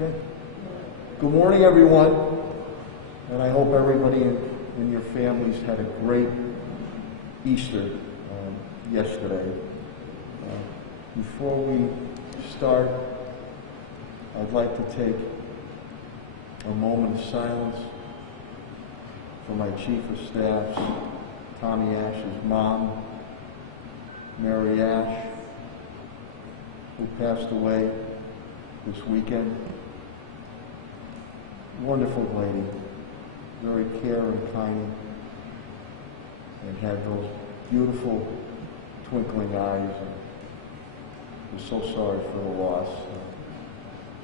Okay. Good morning, everyone, and I hope everybody and your families had a great Easter yesterday. Before we start, I'd like to take a moment of silence for my Chief of Staff's, Tommy Ash's mom, Mary Ash, who passed away this weekend. Wonderful lady, very caring, kind, and had those beautiful twinkling eyes. And was so sorry for the loss.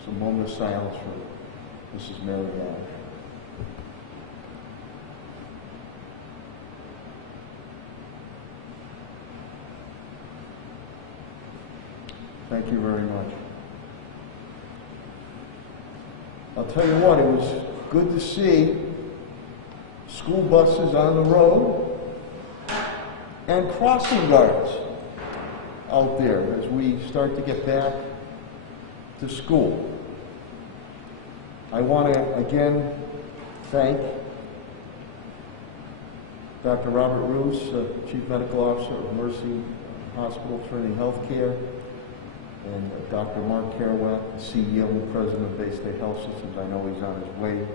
So a moment of silence for Mrs. Mary Ash. Thank you very much. I'll tell you what, it was good to see school buses on the road and crossing guards out there as we start to get back to school. I want to again thank Dr. Robert Roos, Chief Medical Officer of Mercy Hospital Trinity Healthcare, and Dr. Mark Kerouac, the CEO and President of Bay State Health Systems. I know he's on his way.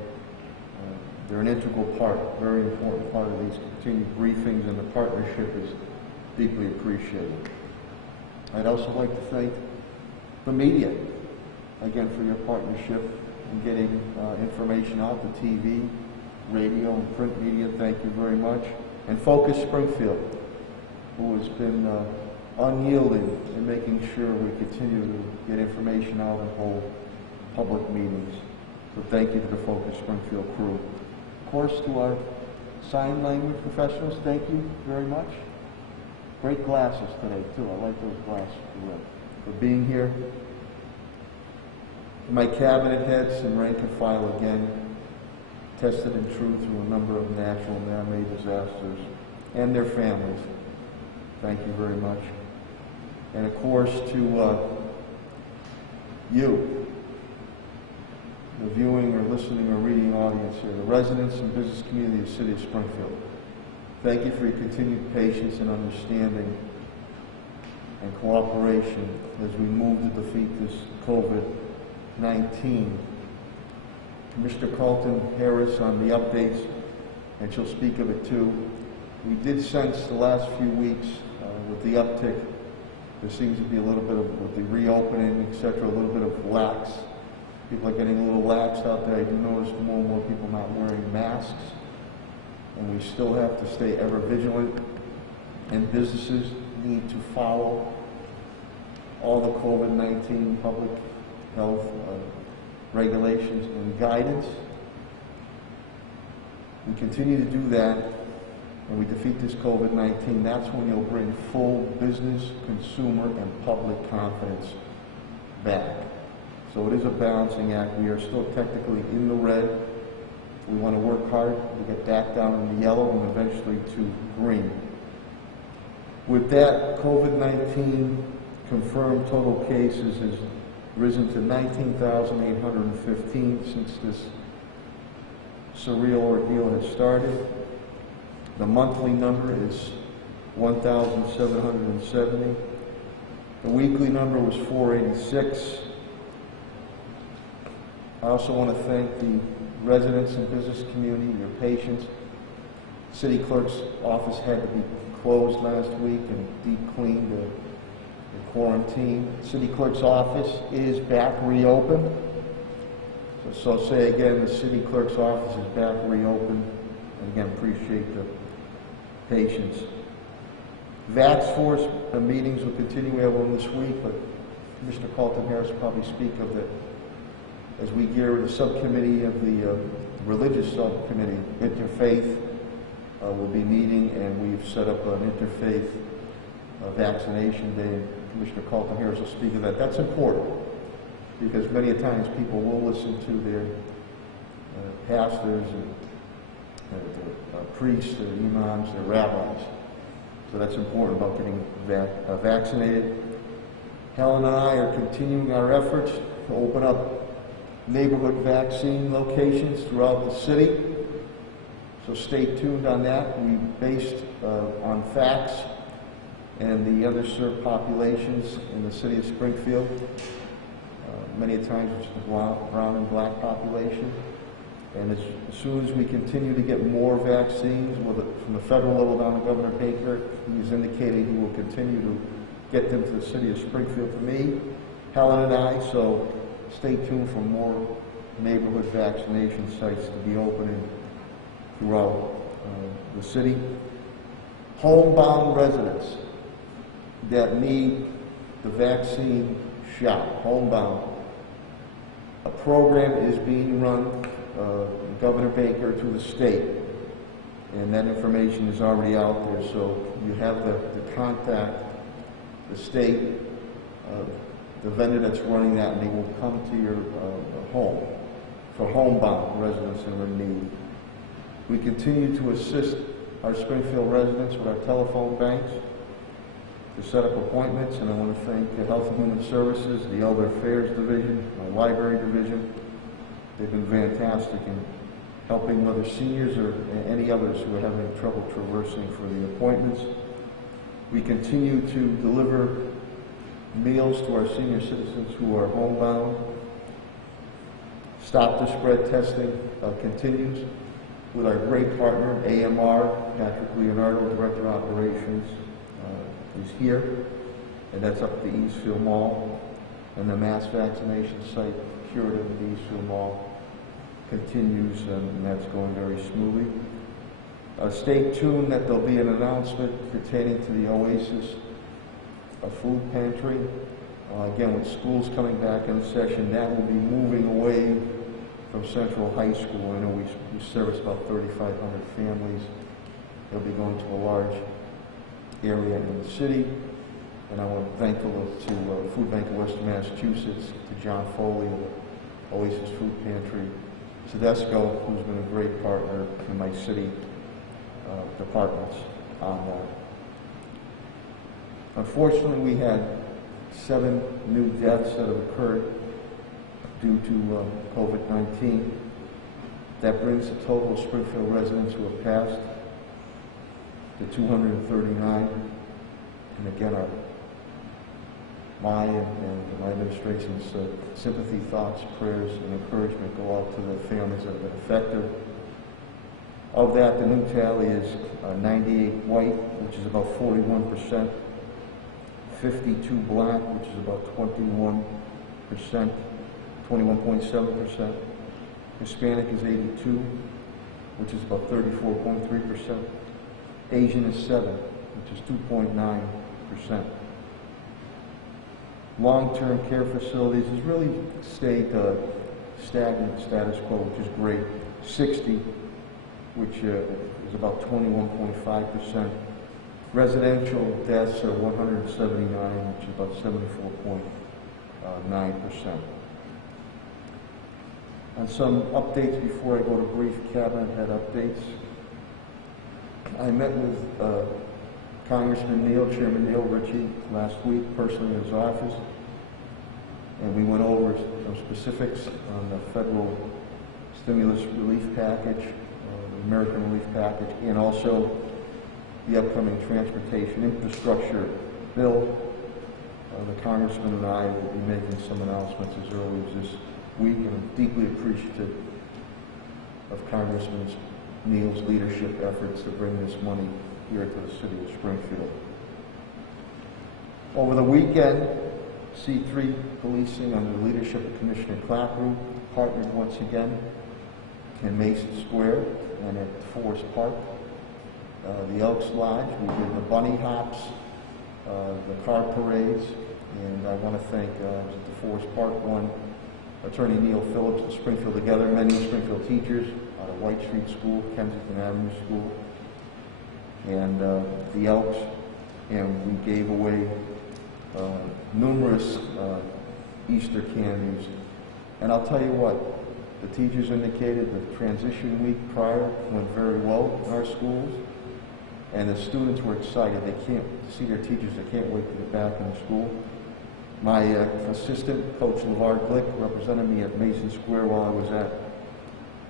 They're an integral part, very important part of these continued briefings, and the partnership is deeply appreciated. I'd also like to thank the media, again, for your partnership in getting information out, the TV, radio, and print media. Thank you very much. And Focus Springfield, who has been unyielding in making sure we continue to get information out and hold public meetings. So thank you to the Focus Springfield crew. Of course, to our sign language professionals, thank you very much. Great glasses today, too. I like those glasses for being here. To my cabinet heads and rank and file again, tested and true through a number of natural and man-made disasters, and their families. Thank you very much. And of course, to you, the viewing or listening or reading audience here, the residents and business community of the City of Springfield. Thank you for your continued patience and understanding and cooperation as we move to defeat this COVID-19. Commissioner Carlton Harris on the updates, and she'll speak of it too. We did sense the last few weeks with the uptick, there seems to be a little bit of, with the reopening, etc., a little bit of lax. People are getting a little lax out there. I do notice more and more people not wearing masks. And we still have to stay ever vigilant. And businesses need to follow all the COVID-19 public health regulations and guidance. We continue to do that, and we defeat this COVID-19, that's when you'll bring full business, consumer, and public confidence back. So it is a balancing act. We are still technically in the red. We want to work hard to get back down in the yellow and eventually to green. With that, COVID-19 confirmed total cases has risen to 19,815 since this surreal ordeal has started. The monthly number is 1,770. The weekly number was 486. I also want to thank the residents and business community, your patience. City Clerk's office had to be closed last week and deep cleaned and quarantined. City Clerk's office is back reopened. So say again, the City Clerk's office is back reopened. And again, appreciate the patience. Vax Force meetings will continue. We have one this week, but Commissioner Carlton Harris will probably speak of it as we gear the subcommittee of the religious subcommittee, Interfaith, will be meeting, and we've set up an interfaith vaccination day. Commissioner Carlton Harris will speak of that. That's important because many times people will listen to their pastors and priests, their imams, their rabbis. So that's important about getting vaccinated. Helen and I are continuing our efforts to open up neighborhood vaccine locations throughout the city. So stay tuned on that. We based on facts and the underserved populations in the city of Springfield. Many times it's the brown and black population. And as soon as we continue to get more vaccines, from the federal level down to Governor Baker, he's indicated he will continue to get them to the city of Springfield for me, Helen and I. So stay tuned for more neighborhood vaccination sites to be opening throughout the city. Homebound residents that need the vaccine shot, homebound. A program is being run, Governor Baker to the state, and that information is already out there. So you have the contact the state, the vendor that's running that, and they will come to your home for homebound residents that are in need. We continue to assist our Springfield residents with our telephone banks to set up appointments, and I want to thank the Health and Human Services, the Elder Affairs Division, my Library Division. They've been fantastic in helping whether seniors or any others who are having trouble traversing for the appointments. We continue to deliver meals to our senior citizens who are homebound. Stop the spread testing continues with our great partner, AMR. Patrick Leonardo, Director of Operations, is here, and that's up at the Eastfield Mall. And the mass vaccination site, Curative at the Eastfield Mall, continues, and that's going very smoothly. Stay tuned that there'll be an announcement pertaining to the Oasis food pantry. Again, with schools coming back in session, that will be moving away from Central High School. I know we service about 3,500 families. They'll be going to a large area in the city. And I want to thank to Food Bank of Western Massachusetts, to John Foley of the Oasis Food Pantry, Tedesco, who's been a great partner in my city departments on that. Unfortunately, we had 7 new deaths that have occurred due to COVID-19. That brings the total of Springfield residents who have passed to 239. And again, my and my administration's sympathy, thoughts, prayers, and encouragement go out to the families that have been affected. Of that, the new tally is 98 white, which is about 41%, 52 black, which is about 21.7%. Hispanic is 82, which is about 34.3%. Asian is 7, which is 2.9%. Long-term care facilities has really stayed stagnant status quo, which is great. 60, which is about 21.5%. Residential deaths are 179, which is about 74.9%. On some updates before I go to brief cabinet head updates, I met with Congressman Neal, Chairman Neal Ritchie, last week personally in his office, and we went over some specifics on the federal stimulus relief package, the American Relief Package, and also the upcoming transportation infrastructure bill. The Congressman and I will be making some announcements as early as this week, and I'm deeply appreciative of Congressman Neal's leadership efforts to bring this money here to the city of Springfield. Over the weekend, C3 Policing, under the leadership of Commissioner Clapper, partnered once again in Mason Square and at Forest Park. The Elks Lodge, we did the bunny hops, the car parades, and I want to thank the Forest Park one, Attorney Neil Phillips and Springfield Together, many Springfield teachers out of White Street School, Kensington Avenue School, and the Elks, and we gave away numerous Easter candies. And I'll tell you what, the teachers indicated the transition week prior went very well in our schools, and the students were excited. They can't see their teachers, they can't wait to get back into school. My assistant, Coach LeVar Glick, represented me at Mason Square while I was at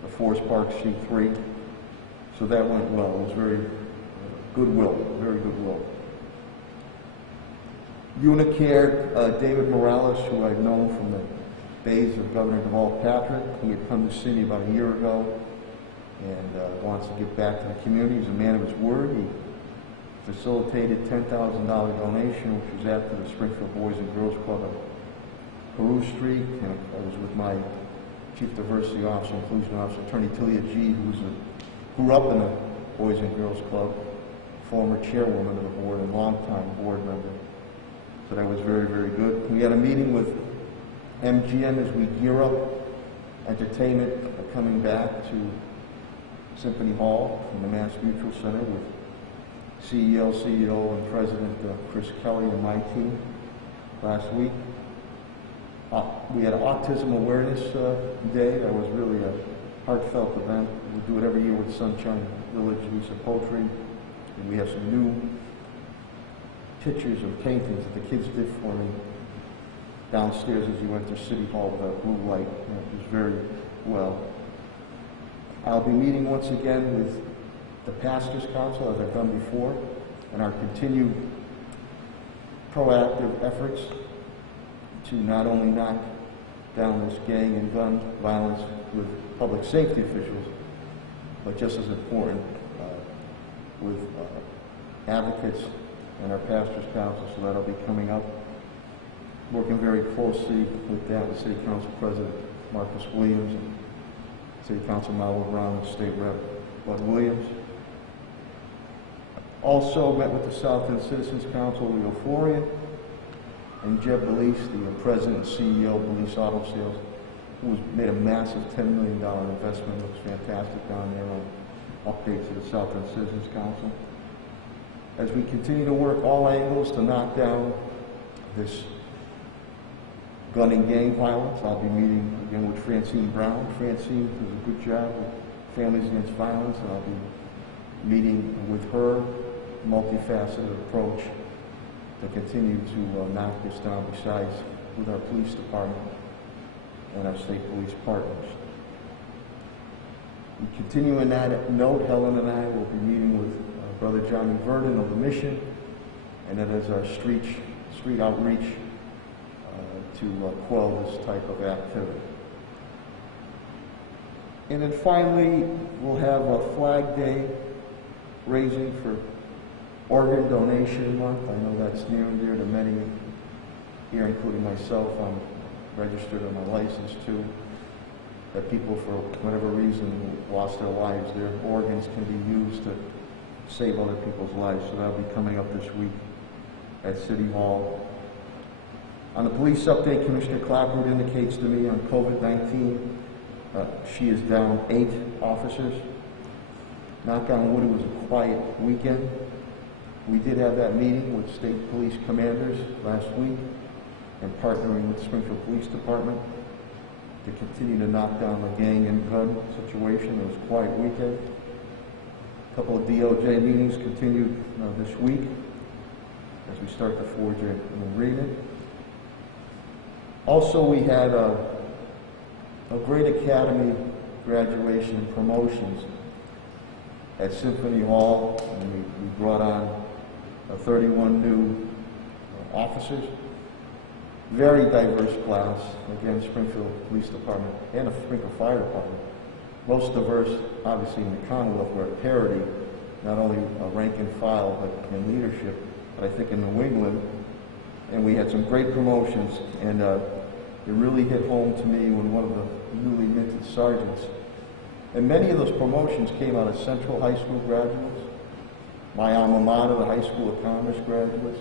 the Forest Park C3. So that went well. It was very goodwill, very goodwill. Unicare, David Morales, who I've known from the days of Governor Deval Patrick. He had come to see me about a year ago and wants to give back to the community. He's a man of his word. He facilitated $10,000 donation, which was after the Springfield Boys and Girls Club on Peru Street. And I was with my Chief Diversity Officer, Inclusion Officer, Attorney Tilia G., who grew up in the Boys and Girls Club, former chairwoman of the board and longtime board member. So that was very, very good. We had a meeting with MGM as we gear up entertainment coming back to Symphony Hall from the Mass Mutual Center with CEO, and President Chris Kelly and my team last week. We had an Autism Awareness Day. That was really a heartfelt event. We do it every year with Sunshine Village, Lisa Poultry. And we have some new pictures of paintings that the kids did for me downstairs as you enter City Hall with a blue light. It was very well. I'll be meeting once again with the Pastors Council, as I've done before, and our continued proactive efforts to not only knock down this gang and gun violence with public safety officials, but just as important, with advocates and our Pastors Council, so that'll be coming up. Working very closely with that, with City Council President Marcus Williams and City Council Mal Brown and State Rep Bud Williams. Also met with the South End Citizens Council, Leo Florian, and Jeb Belize, the President and CEO of Belize Auto Sales, who has made a massive $10 million investment. Looks fantastic down there on updates to the South End Citizens Council. As we continue to work all angles to knock down this gun and gang violence, I'll be meeting again with Francine Brown. Francine does a good job with Families Against Violence, and I'll be meeting with her, multifaceted approach to continue to knock this down, besides with our police department and our state police partners. We continue in that note. Helen and I will be meeting with Brother Johnny Verdon of the Mission, and that is our street outreach to quell this type of activity. And then finally, we'll have a Flag Day raising for organ donation month. I know that's near and dear to many here, including myself. I'm registered on my license too, that people for whatever reason lost their lives, their organs can be used to save other people's lives. So that'll be coming up this week at City Hall. On the police update, Commissioner Clapper indicates to me on COVID-19, she is down 8 officers. Knock on wood, it was a quiet weekend. We did have that meeting with state police commanders last week and partnering with the Springfield Police Department to continue to knock down the gang and gun situation. It was a quiet weekend. A couple of DOJ meetings continued this week as we start to forge an agreement. Also, we had a great academy graduation and promotions at Symphony Hall, and we brought on 31 new officers. Very diverse class. Again, Springfield Police Department and the Springfield Fire Department. Most diverse, obviously, in the Commonwealth. We're at parity, not only rank and file, but in leadership, but I think in New England. And we had some great promotions, and it really hit home to me when one of the newly minted sergeants, and many of those promotions came out of Central High School graduates, my alma mater, the High School of Commerce graduates,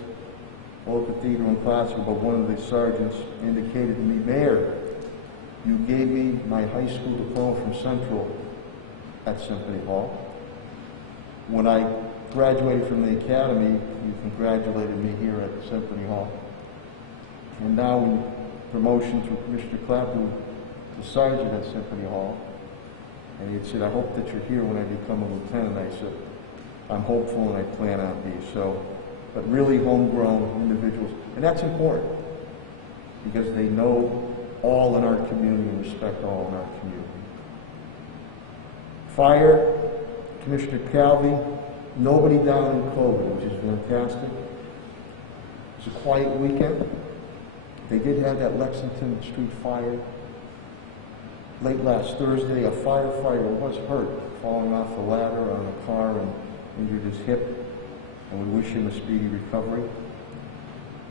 Old Cathedral and Classical, but one of the sergeants indicated to me, Mayor, you gave me my high school diploma from Central at Symphony Hall. When I graduated from the academy, you congratulated me here at Symphony Hall. And now in promotion to Commissioner Clapper to sergeant at Symphony Hall, and he had said, I hope that you're here when I become a lieutenant. I said, I'm hopeful and I plan on being so. But really homegrown individuals, and that's important. because they know all in our community and respect all in our community. Fire, Commissioner Calvi, nobody down in COVID, which is fantastic. It was a quiet weekend. They did have that Lexington Street fire. Late last Thursday, a firefighter was hurt falling off the ladder on a car and injured his hip, and we wish him a speedy recovery.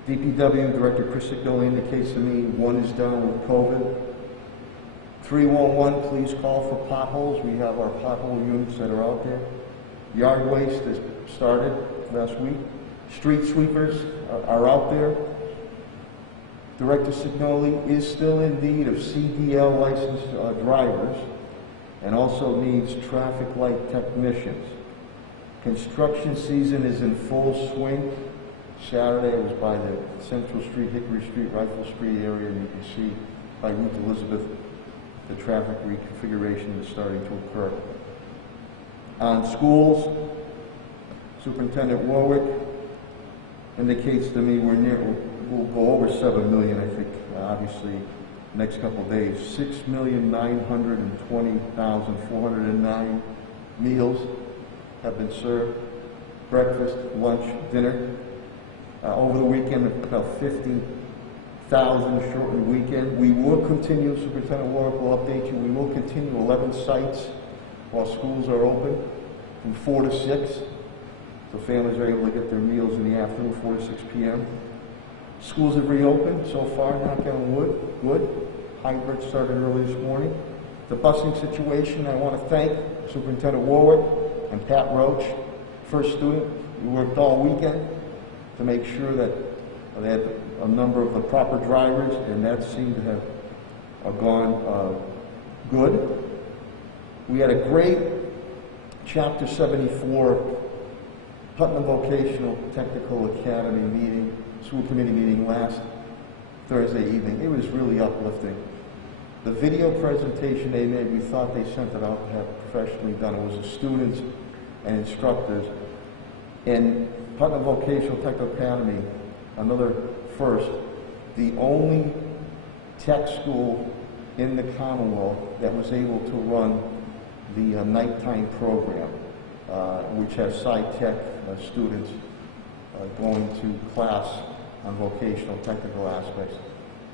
DPW Director Chris Sickle indicates to me one is down with COVID. 311, please call for potholes. We have our pothole units that are out there. Yard waste has started last week. Street sweepers are out there. Director Signoli is still in need of CDL licensed drivers and also needs traffic light technicians. Construction season is in full swing. Saturday I was by the Central Street, Hickory Street, Rifle Street area, and you can see by Route Elizabeth the traffic reconfiguration is starting to occur. On schools, Superintendent Warwick indicates to me we'll go over 7 million, I think, obviously, next couple of days. 6,920,409 meals have been served. Breakfast, lunch, dinner. Over the weekend, about 50,000 shortened weekend. We will continue, Superintendent Warwick will update you, we will continue 11 sites while schools are open from 4 to 6. So families are able to get their meals in the afternoon, 4 to 6 p.m. Schools have reopened so far, knock on wood, good. Hybrid started early this morning. The busing situation, I want to thank Superintendent Warwick and Pat Roach, first student. We worked all weekend to make sure that they had a number of the proper drivers, and that seemed to have gone good. We had a great Chapter 74 Putnam Vocational Technical Academy meeting, school committee meeting last Thursday evening. It was really uplifting. The video presentation they made, we thought they sent it out to have professionally done. It was the students and instructors. And Putnam Vocational Technical Academy, another first, the only tech school in the Commonwealth that was able to run the nighttime program, which has sci-tech students going to class on vocational technical aspects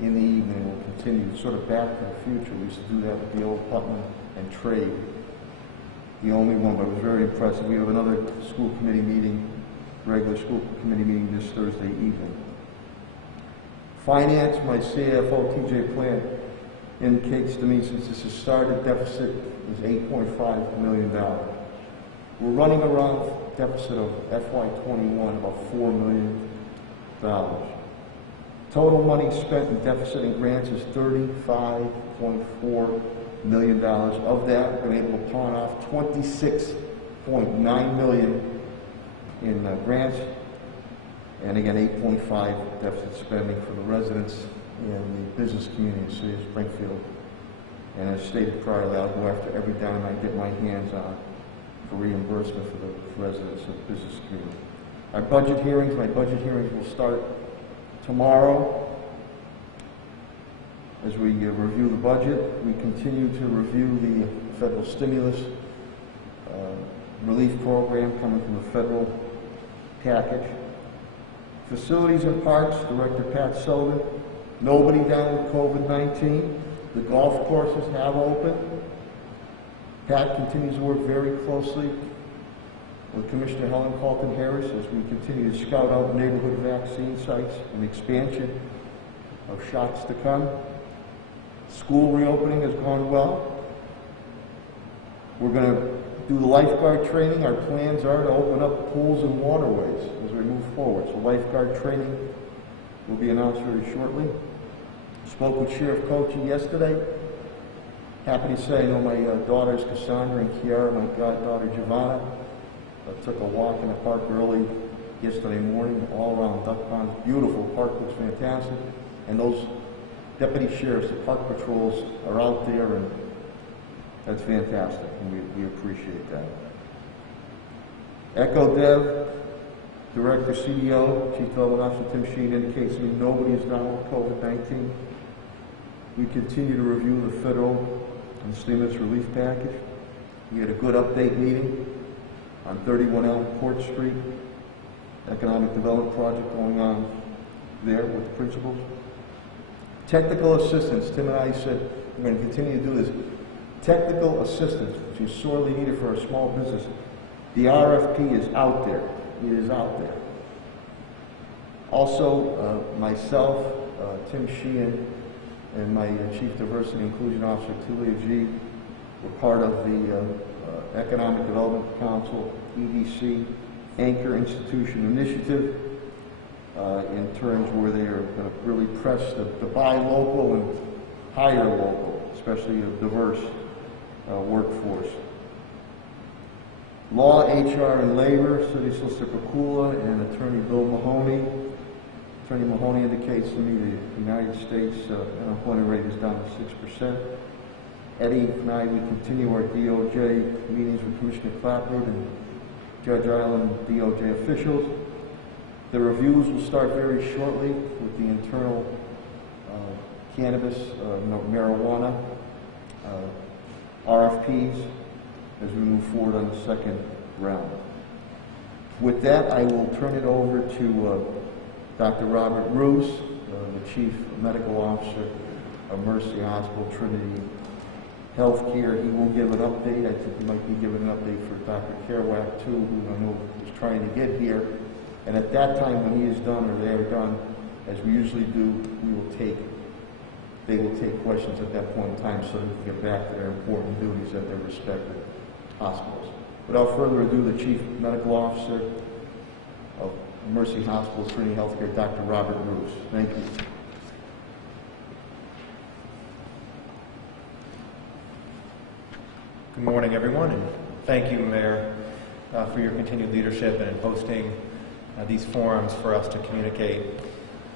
in the evening. Will continue, sort of back to the future. We used to do that with the old Putnam and trade. The only one, but it was very impressive. We have another school committee meeting, regular school committee meeting this Thursday evening. Finance, my CFO, TJ Plant, indicates to me since this has started, deficit is $8.5 million. We're running around deficit of FY21 about $4 million. Total money spent in deficit and grants is $35.4 million. Of that, we've been able to pawn off $26.9 million in grants, and again 8.5 deficit spending for the residents in the business community in the city of Springfield. And as stated prior, I'll go after every dime I get my hands on for reimbursement for the residents of the business community. Our budget hearings, my budget hearings will start tomorrow. As we review the budget, we continue to review the federal stimulus relief program coming from the federal package. Facilities and Parks, Director Pat Sullivan, nobody down with COVID-19. The golf courses have opened. Pat continues to work very closely with Commissioner Helen Colton Harris as we continue to scout out neighborhood vaccine sites and expansion of shots to come. School reopening has gone well. We're going to do the lifeguard training. Our plans are to open up pools and waterways as we move forward. So lifeguard training will be announced very shortly. Spoke with Sheriff Kochi yesterday. Happy to say I know my daughters Cassandra and Kiara, my goddaughter Giovanna, took a walk in the park early yesterday morning, all around Duck Pond. Beautiful park, looks fantastic. And those deputy sheriffs, the park patrols are out there, and that's fantastic, and we appreciate that. Echo Dev, Director, CEO, Chief Development Officer Tim Sheen indicates to me nobody is down with COVID-19. We continue to review the federal and stimulus relief package. We had a good update meeting on 31 Elm Court Street, economic development project going on there with the principals. Technical assistance, Tim and I said we're going to continue to do this. Technical assistance, which is sorely needed for a small business. The RFP is out there. It is out there. Also, myself, Tim Sheehan, and my Chief Diversity and Inclusion Officer, Tulia G, were part of the Economic Development Council, EDC, Anchor Institution Initiative, in terms where they are going to really press the buy local and hire local, especially a diverse workforce. Law, HR, and Labor, City Solicitor Pakula and Attorney Bill Mahoney. Attorney Mahoney indicates to me the United States unemployment rate is down to 6%. Eddie and I, we continue our DOJ meetings with Commissioner Clapper and Judge Island DOJ officials. The reviews will start very shortly with the internal cannabis, marijuana RFPs as we move forward on the second round. With that, I will turn it over to Dr. Robert Roos, the Chief Medical Officer of Mercy Hospital Trinity Healthcare. He will give an update. I think he might be giving an update for Dr. Kerouac too, who I know is trying to get here. And at that time, when he is done or they are done, as we usually do, they will take questions at that point in time so they can get back to their important duties at their respective hospitals. Without further ado, the Chief Medical Officer of Mercy Hospital Trinity Healthcare, Dr. Robert Roos. Thank you. Good morning, everyone, and thank you, Mayor, for your continued leadership and in hosting these forums for us to communicate.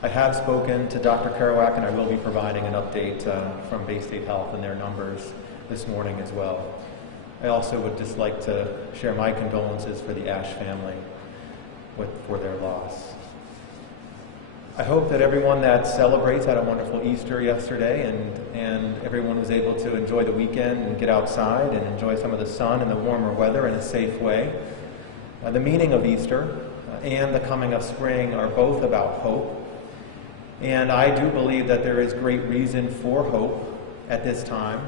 I have spoken to Dr. Kerouac, and I will be providing an update from Bay State Health and their numbers this morning as well. I also would just like to share my condolences for the Ash family for their loss. I hope that everyone that celebrates had a wonderful Easter yesterday, and everyone was able to enjoy the weekend and get outside and enjoy some of the sun and the warmer weather in a safe way. The meaning of Easter and the coming of spring are both about hope. And I do believe that there is great reason for hope at this time,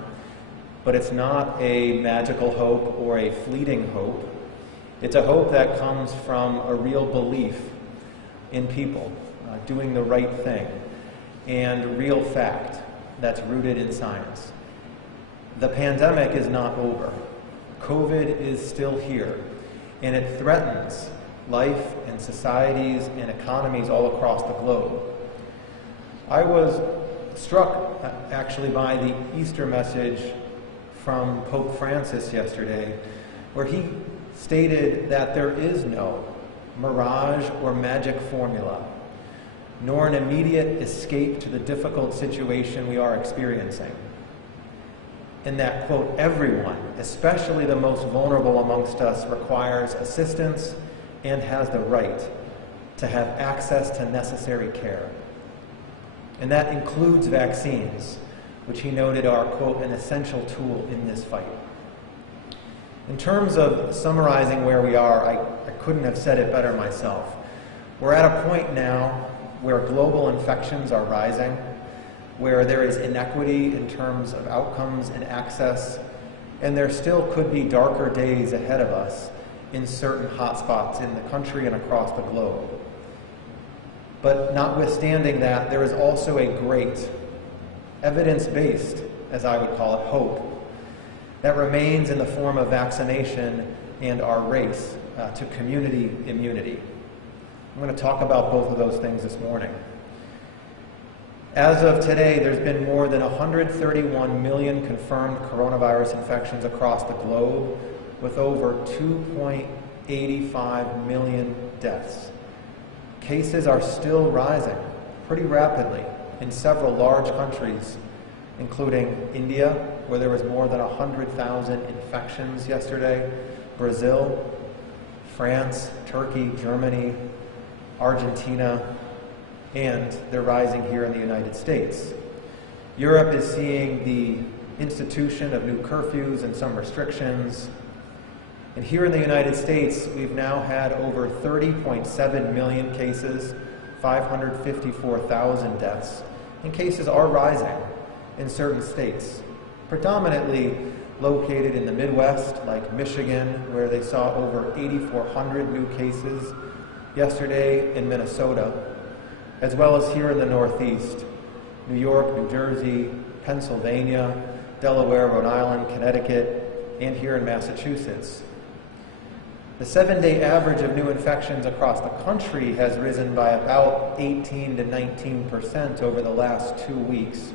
but it's not a magical hope or a fleeting hope. It's a hope that comes from a real belief in people doing the right thing and real fact that's rooted in science. The pandemic is not over. COVID is still here, and it threatens life and societies and economies all across the globe. I was struck actually by the Easter message from Pope Francis yesterday, where he stated that there is no mirage or magic formula, nor an immediate escape to the difficult situation we are experiencing. And that, quote, everyone, especially the most vulnerable amongst us, requires assistance and has the right to have access to necessary care. And that includes vaccines, which he noted are, quote, an essential tool in this fight. In terms of summarizing where we are, I couldn't have said it better myself. We're at a point now where global infections are rising, where there is inequity in terms of outcomes and access, and there still could be darker days ahead of us in certain hotspots in the country and across the globe. But notwithstanding that, there is also a great evidence-based, as I would call it, hope that remains in the form of vaccination and our race to community immunity. I'm going to talk about both of those things this morning. As of today, there's been more than 131 million confirmed coronavirus infections across the globe, with over 2.85 million deaths. Cases are still rising pretty rapidly in several large countries, including India, where there was more than 100,000 infections yesterday, Brazil, France, Turkey, Germany, Argentina, and they're rising here in the United States. Europe is seeing the institution of new curfews and some restrictions. And here in the United States, we've now had over 30.7 million cases, 554,000 deaths, and cases are rising in certain states, predominantly located in the Midwest, like Michigan, where they saw over 8,400 new cases yesterday, in Minnesota, as well as here in the Northeast, New York, New Jersey, Pennsylvania, Delaware, Rhode Island, Connecticut, and here in Massachusetts. The 7-day average of new infections across the country has risen by about 18 to 19% over the last 2 weeks,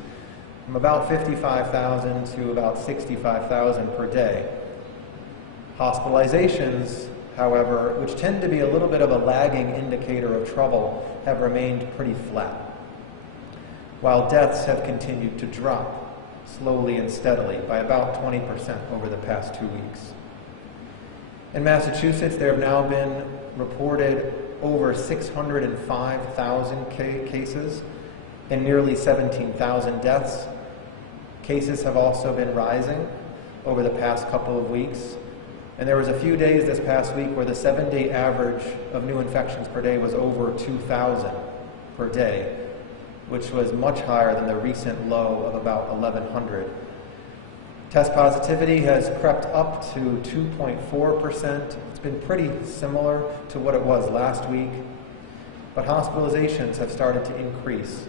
from about 55,000 to about 65,000 per day. Hospitalizations, however, which tend to be a little bit of a lagging indicator of trouble, have remained pretty flat, while deaths have continued to drop slowly and steadily by about 20% over the past 2 weeks. In Massachusetts, there have now been reported over 605,000 cases and nearly 17,000 deaths. Cases have also been rising over the past couple of weeks. And there was a few days this past week where the 7-day average of new infections per day was over 2,000 per day, which was much higher than the recent low of about 1,100. Test positivity has crept up to 2.4%. It's been pretty similar to what it was last week, but hospitalizations have started to increase.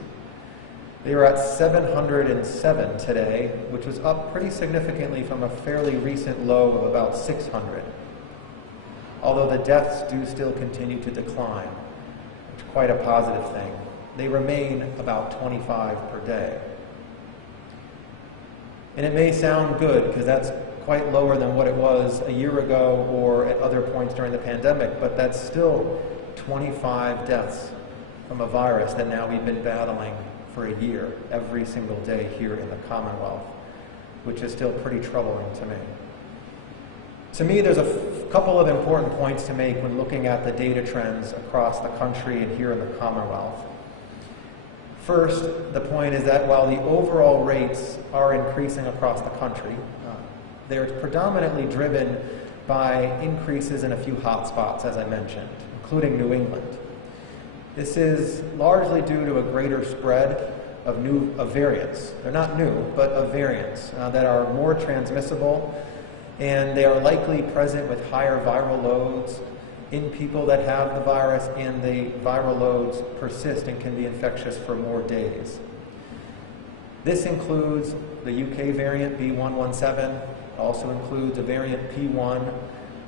They were at 707 today, which was up pretty significantly from a fairly recent low of about 600. Although the deaths do still continue to decline, which is quite a positive thing. They remain about 25 per day. And it may sound good, because that's quite lower than what it was a year ago or at other points during the pandemic, but that's still 25 deaths from a virus that now we've been battling for a year, every single day here in the Commonwealth, which is still pretty troubling to me. To me, there's a couple of important points to make when looking at the data trends across the country and here in the Commonwealth. First, the point is that while the overall rates are increasing across the country, they're predominantly driven by increases in a few hot spots, as I mentioned, including New England. This is largely due to a greater spread of variants. They're not new, but of variants that are more transmissible, and they are likely present with higher viral loads in people that have the virus, and the viral loads persist and can be infectious for more days. This includes the UK variant B117, also includes a variant P1,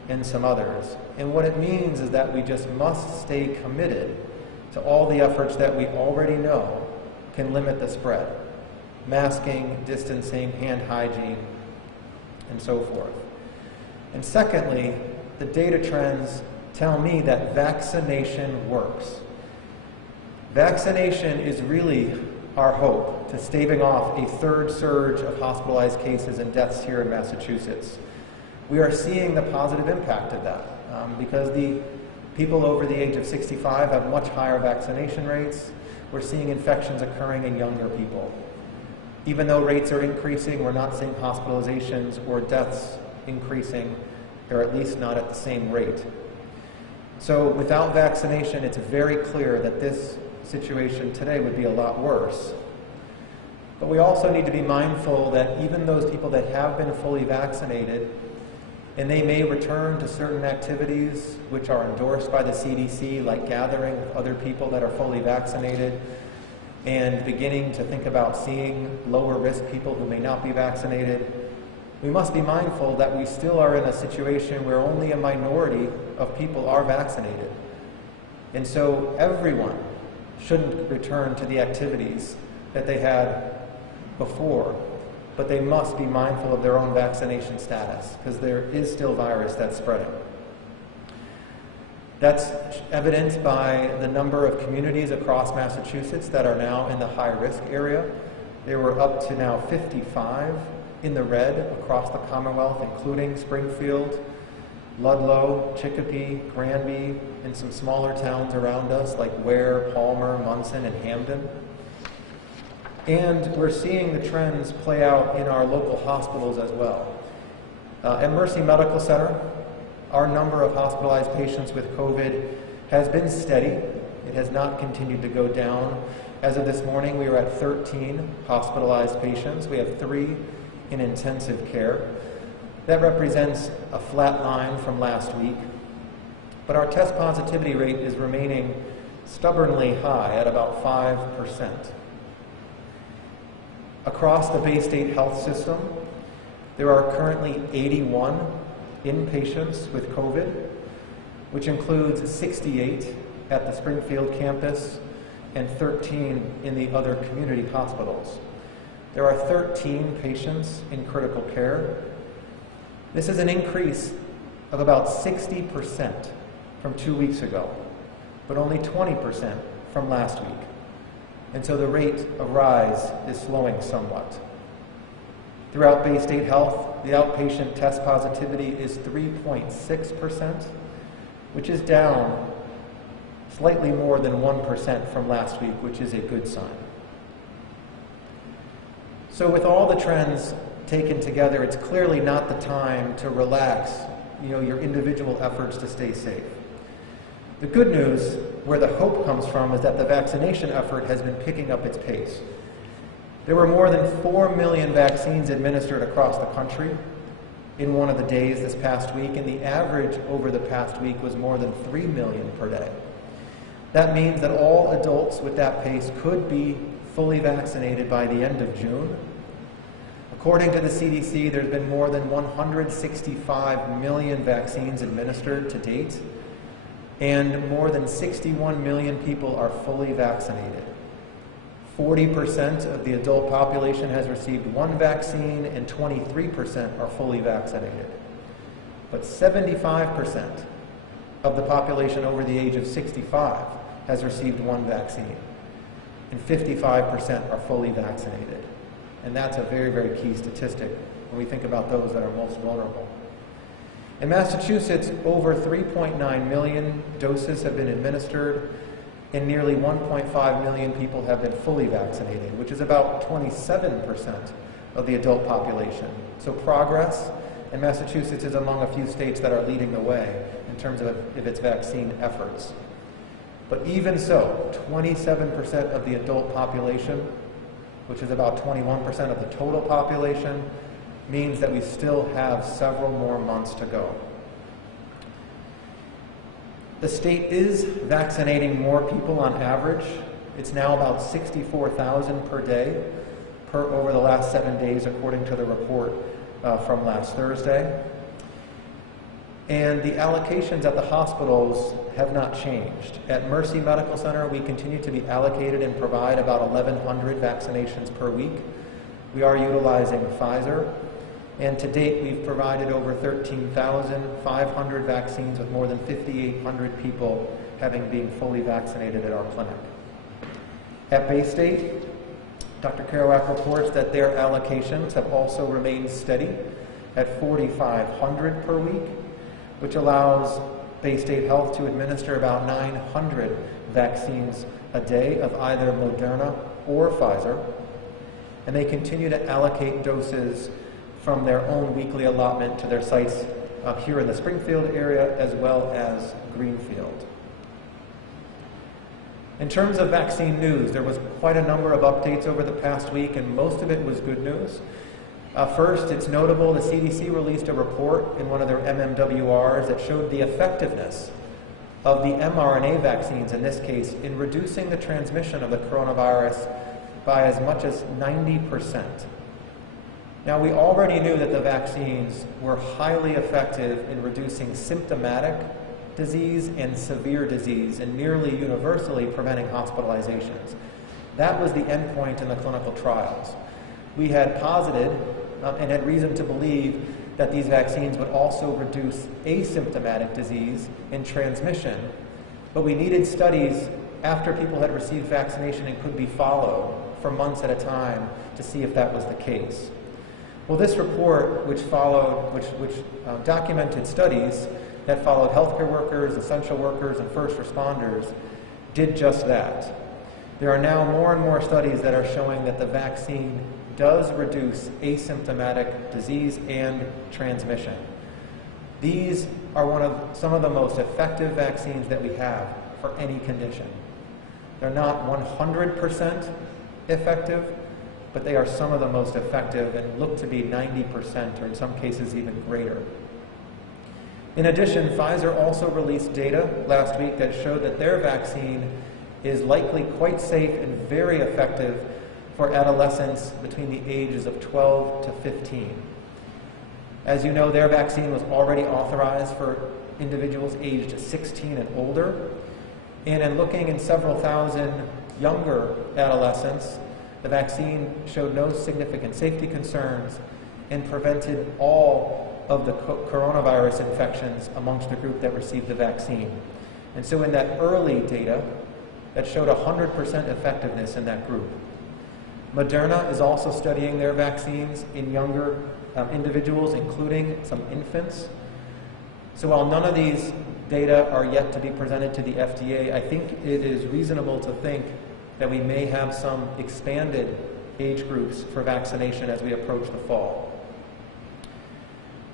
and some others. And what it means is that we just must stay committed to all the efforts that we already know can limit the spread: masking, distancing, hand hygiene, and so forth. And secondly, the data trends tell me that vaccination works. Vaccination is really our hope to staving off a third surge of hospitalized cases and deaths here in Massachusetts. We are seeing the positive impact of that because the people over the age of 65 have much higher vaccination rates. We're seeing infections occurring in younger people. Even though rates are increasing, we're not seeing hospitalizations or deaths increasing, or at least not at the same rate. So without vaccination, it's very clear that this situation today would be a lot worse. But we also need to be mindful that even those people that have been fully vaccinated, and they may return to certain activities which are endorsed by the CDC, like gathering with other people that are fully vaccinated, and beginning to think about seeing lower risk people who may not be vaccinated, we must be mindful that we still are in a situation where only a minority of people are vaccinated. And so everyone shouldn't return to the activities that they had before, but they must be mindful of their own vaccination status, because there is still virus that's spreading. That's evidenced by the number of communities across Massachusetts that are now in the high-risk area. They were up to now 55 in the red across the Commonwealth, including Springfield, Ludlow, Chicopee, Granby, and some smaller towns around us like Ware, Palmer, Munson, and Hamden. And we're seeing the trends play out in our local hospitals as well. At Mercy Medical Center, our number of hospitalized patients with COVID has been steady. It has not continued to go down. As of this morning, we are at 13 hospitalized patients. We have 3 in intensive care. That represents a flat line from last week. But our test positivity rate is remaining stubbornly high at about 5%. Across the Bay State Health System, there are currently 81 inpatients with COVID, which includes 68 at the Springfield campus and 13 in the other community hospitals. There are 13 patients in critical care. This is an increase of about 60% from 2 weeks ago, but only 20% from last week. And so the rate of rise is slowing somewhat. Throughout Bay State Health, the outpatient test positivity is 3.6%, which is down slightly more than 1% from last week, which is a good sign. So with all the trends taken together, it's clearly not the time to relax, your individual efforts to stay safe. The good news, where the hope comes from, is that the vaccination effort has been picking up its pace. There were more than 4 million vaccines administered across the country in one of the days this past week, and the average over the past week was more than 3 million per day. That means that all adults with that pace could be fully vaccinated by the end of June. According to the CDC, there's been more than 165 million vaccines administered to date, and more than 61 million people are fully vaccinated. 40% of the adult population has received 1 vaccine, and 23% are fully vaccinated. But 75% of the population over the age of 65 has received 1 vaccine, and 55% are fully vaccinated. And that's a very, very key statistic when we think about those that are most vulnerable. In Massachusetts, over 3.9 million doses have been administered, and nearly 1.5 million people have been fully vaccinated, which is about 27% of the adult population. So progress, and Massachusetts is among a few states that are leading the way in terms of its vaccine efforts. But even so, 27% of the adult population, which is about 21% of the total population, means that we still have several more months to go. The state is vaccinating more people on average. It's now about 64,000 per day over the last 7 days, according to the report from last Thursday. And the allocations at the hospitals have not changed. At Mercy Medical Center, we continue to be allocated and provide about 1,100 vaccinations per week. We are utilizing Pfizer. And to date, we've provided over 13,500 vaccines, with more than 5,800 people having been fully vaccinated at our clinic. At Bay State, Dr. Kerouac reports that their allocations have also remained steady at 4,500 per week, which allows Bay State Health to administer about 900 vaccines a day of either Moderna or Pfizer. And they continue to allocate doses from their own weekly allotment to their sites here in the Springfield area, as well as Greenfield. In terms of vaccine news, there was quite a number of updates over the past week, and most of it was good news. First, it's notable the CDC released a report in one of their MMWRs that showed the effectiveness of the mRNA vaccines, in this case, in reducing the transmission of the coronavirus by as much as 90%. Now, we already knew that the vaccines were highly effective in reducing symptomatic disease and severe disease, and nearly universally preventing hospitalizations. That was the endpoint in the clinical trials. We had posited and had reason to believe that these vaccines would also reduce asymptomatic disease and transmission, but we needed studies after people had received vaccination and could be followed for months at a time to see if that was the case. Well, this report, which documented studies, that followed healthcare workers, essential workers, and first responders did just that. There are now more and more studies that are showing that the vaccine does reduce asymptomatic disease and transmission. These are some of the most effective vaccines that we have for any condition. They're not 100% effective, but they are some of the most effective and look to be 90% or in some cases even greater. In addition, Pfizer also released data last week that showed that their vaccine is likely quite safe and very effective for adolescents between the ages of 12 to 15. As you know, their vaccine was already authorized for individuals aged 16 and older. And in looking in several thousand younger adolescents, the vaccine showed no significant safety concerns and prevented all of the coronavirus infections amongst the group that received the vaccine. And so in that early data, that showed 100% effectiveness in that group. Moderna is also studying their vaccines in younger individuals, including some infants. So while none of these data are yet to be presented to the FDA, I think it is reasonable to think that we may have some expanded age groups for vaccination as we approach the fall.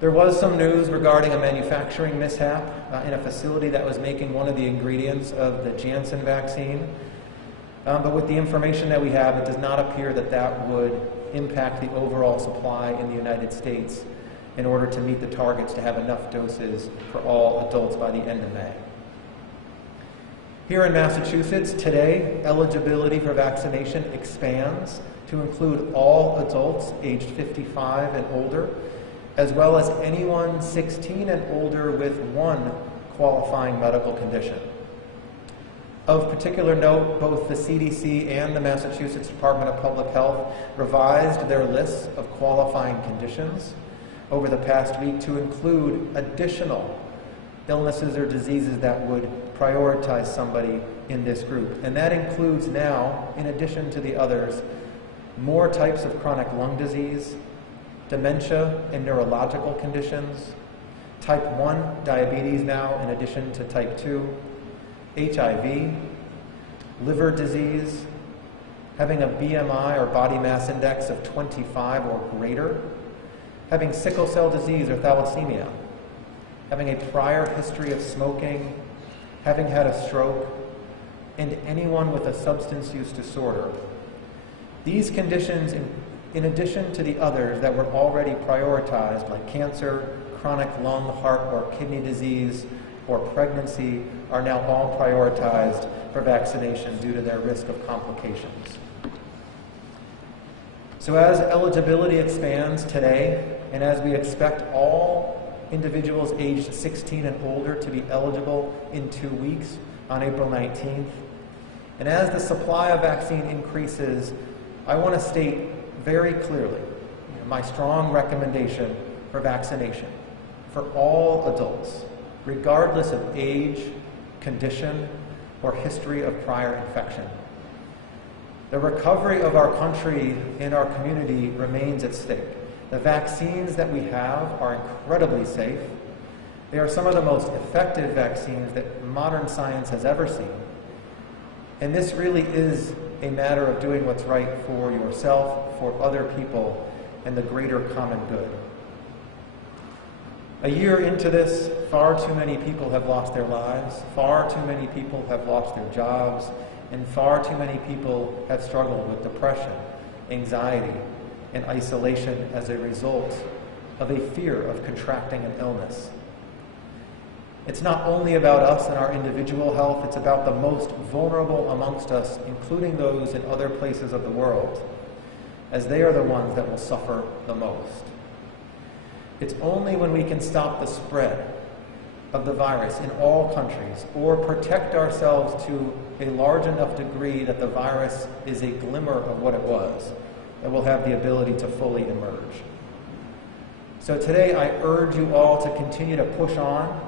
There was some news regarding a manufacturing mishap in a facility that was making one of the ingredients of the Janssen vaccine. But with the information that we have, it does not appear that that would impact the overall supply in the United States in order to meet the targets to have enough doses for all adults by the end of May. Here in Massachusetts, today, eligibility for vaccination expands to include all adults aged 55 and older, as well as anyone 16 and older with one qualifying medical condition. Of particular note, both the CDC and the Massachusetts Department of Public Health revised their lists of qualifying conditions over the past week to include additional illnesses or diseases that would prioritize somebody in this group. And that includes now, in addition to the others, more types of chronic lung disease, dementia and neurological conditions, type 1 diabetes now in addition to type 2, HIV, liver disease, having a BMI or body mass index of 25 or greater, having sickle cell disease or thalassemia, having a prior history of smoking, having had a stroke, and anyone with a substance use disorder. These conditions, in addition to the others that were already prioritized, like cancer, chronic lung, heart, or kidney disease, or pregnancy, are now all prioritized for vaccination due to their risk of complications. So as eligibility expands today, and as we expect all individuals aged 16 and older to be eligible in 2 weeks on April 19th, and as the supply of vaccine increases, I want to state very clearly my strong recommendation for vaccination for all adults, regardless of age, condition, or history of prior infection. The recovery of our country and our community remains at stake. The vaccines that we have are incredibly safe. They are some of the most effective vaccines that modern science has ever seen. And this really is a matter of doing what's right for yourself, for other people, and the greater common good. A year into this, far too many people have lost their lives, far too many people have lost their jobs, and far too many people have struggled with depression, anxiety, and isolation as a result of a fear of contracting an illness. It's not only about us and our individual health, it's about the most vulnerable amongst us, including those in other places of the world, as they are the ones that will suffer the most. It's only when we can stop the spread of the virus in all countries, or protect ourselves to a large enough degree that the virus is a glimmer of what it was, that we'll have the ability to fully emerge. So today I urge you all to continue to push on.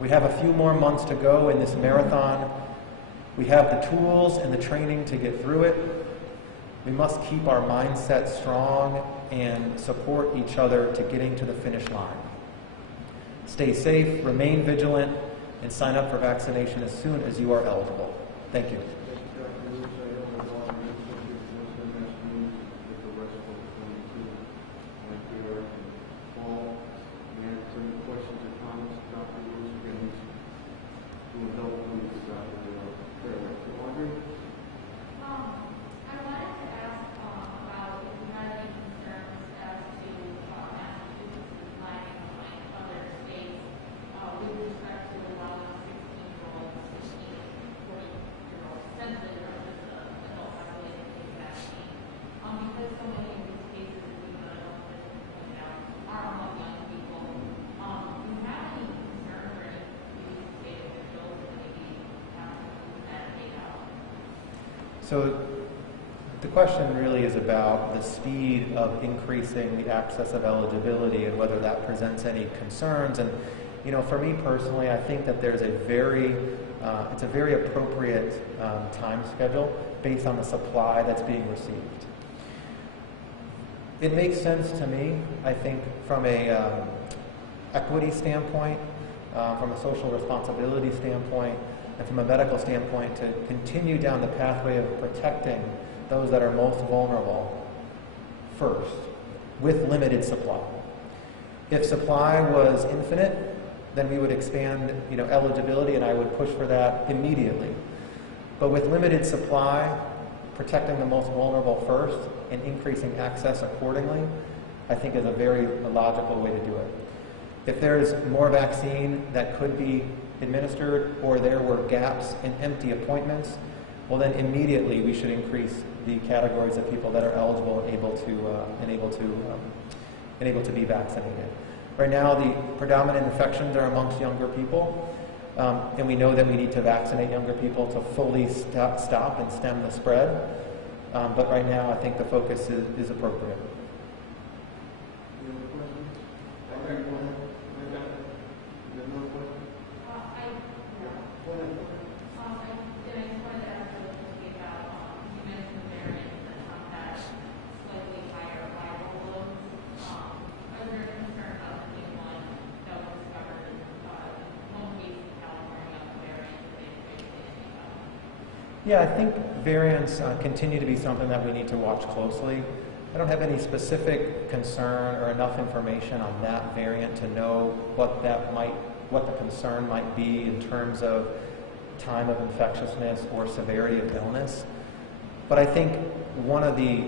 We have a few more months to go in this marathon. We have the tools and the training to get through it. We must keep our mindset strong and support each other to getting to the finish line. Stay safe, remain vigilant, and sign up for vaccination as soon as you are eligible. Thank you. So the question really is about the speed of increasing the access of eligibility and whether that presents any concerns. And for me personally, I think that there's it's a very appropriate time schedule based on the supply that's being received. It makes sense to me, I think, from a equity standpoint, from a social responsibility standpoint, and from a medical standpoint, to continue down the pathway of protecting those that are most vulnerable first, with limited supply. If supply was infinite, then we would expand, eligibility, and I would push for that immediately. But with limited supply, protecting the most vulnerable first and increasing access accordingly, I think is a very logical way to do it. If there's more vaccine that could be administered, or there were gaps in empty appointments, well then immediately we should increase the categories of people that are eligible and able to be vaccinated. Right now, the predominant infections are amongst younger people, and we know that we need to vaccinate younger people to fully stop and stem the spread. But right now, I think the focus is appropriate. Yeah, I think variants continue to be something that we need to watch closely. I don't have any specific concern or enough information on that variant to know what the concern might be in terms of time of infectiousness or severity of illness. But I think one of the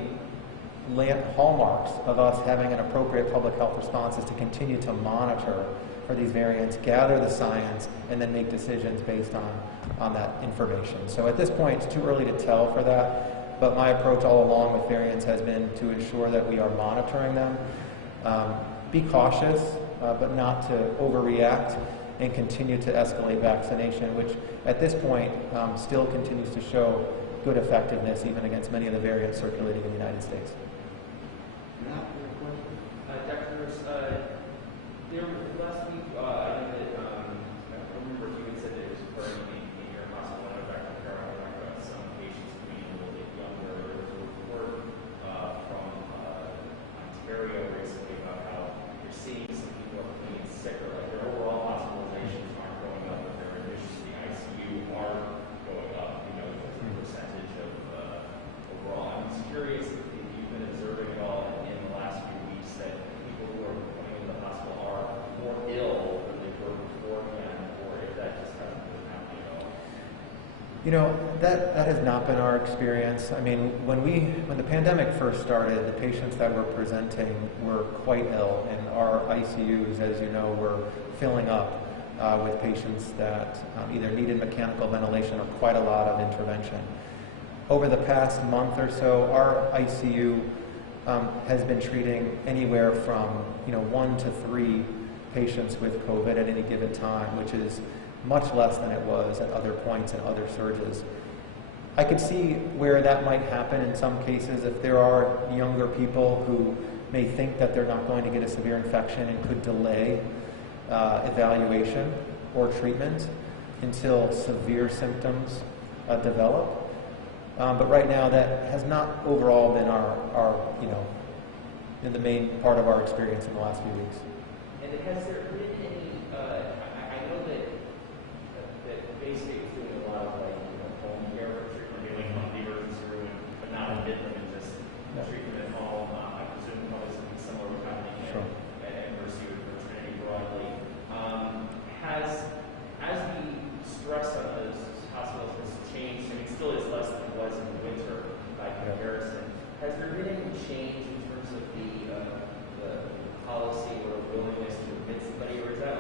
hallmarks of us having an appropriate public health response is to continue to monitor for these variants, gather the science, and then make decisions based on that information. So at this point, it's too early to tell for that, but my approach all along with variants has been to ensure that we are monitoring them, be cautious, but not to overreact, and continue to escalate vaccination, which at this point still continues to show good effectiveness even against many of the variants circulating in the United States. Last week, I know that I remember you had said that it was occurring in your hospital. I know Dr. Carroll talked about some patients being a little bit younger. There was a report from Ontario recently about how you're seeing some people are feeling sicker, like their overall hospitalizations aren't going up, but their admissions to the ICU are going up, the percentage of overall. I'm just curious if you've been observing at all in the last few weeks that people who are coming into the hospital are more ill than they were beforehand, or if that just hasn't been happening at all? That has not been our experience. I mean, when the pandemic first started, the patients that were presenting were quite ill, and our ICUs, as you know, were filling up with patients that either needed mechanical ventilation or quite a lot of intervention. Over the past month or so, our ICU has been treating anywhere from 1 to 3 patients with COVID at any given time, which is much less than it was at other points and other surges. I could see where that might happen in some cases if there are younger people who may think that they're not going to get a severe infection and could delay evaluation or treatment until severe symptoms develop. But right now, that has not overall been our in the main part of our experience in the last few weeks. And has there been any Sure. at Mercy or Trinity broadly. As the stress on those hospitals has changed, and it still is less than it was in the winter by comparison, has there been any change in terms of the policy or willingness to admit somebody, or is that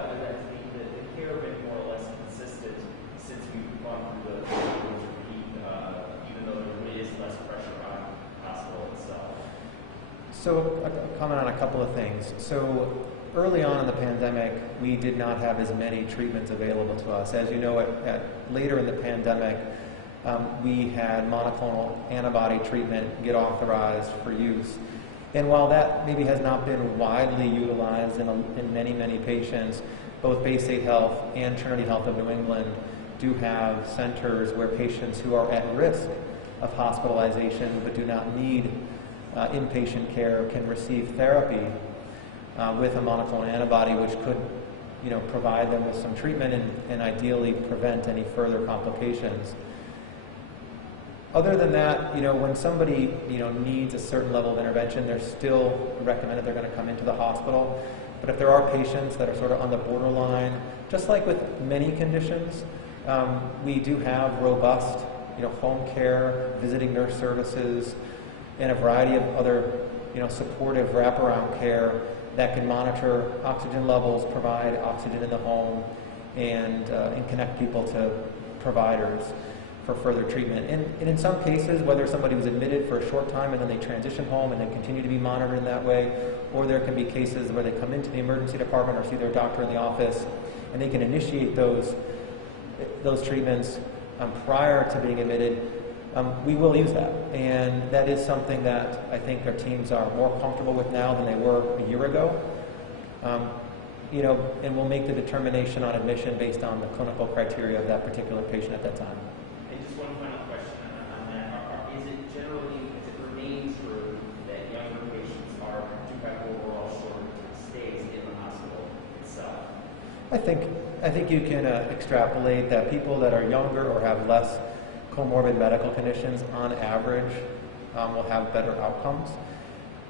the care been more or less consistent since we've gone through the winter heat, even though there really is less pressure on the hospital itself? So a comment on a couple of things. So early on in the pandemic, we did not have as many treatments available to us. As you know, later in the pandemic, we had monoclonal antibody treatment get authorized for use. And while that maybe has not been widely utilized in many, many patients, both Bay State Health and Trinity Health of New England do have centers where patients who are at risk of hospitalization but do not need inpatient care can receive therapy with a monoclonal antibody, which could, provide them with some treatment and ideally prevent any further complications. Other than that, when somebody, needs a certain level of intervention, they're still recommended they're going to come into the hospital. But if there are patients that are sort of on the borderline, just like with many conditions, we do have robust, home care, visiting nurse services, and a variety of other, supportive wraparound care that can monitor oxygen levels, provide oxygen in the home, and connect people to providers for further treatment. And in some cases, whether somebody was admitted for a short time and then they transition home and then continue to be monitored in that way, or there can be cases where they come into the emergency department or see their doctor in the office, and they can initiate those treatments prior to being admitted, we will use that. And that is something that I think our teams are more comfortable with now than they were a year ago. And we'll make the determination on admission based on the clinical criteria of that particular patient at that time. And just one final question on that. Is it remain true that younger patients do have overall shorter stays in the hospital itself? I think you can extrapolate that people that are younger or have less comorbid medical conditions, on average, will have better outcomes.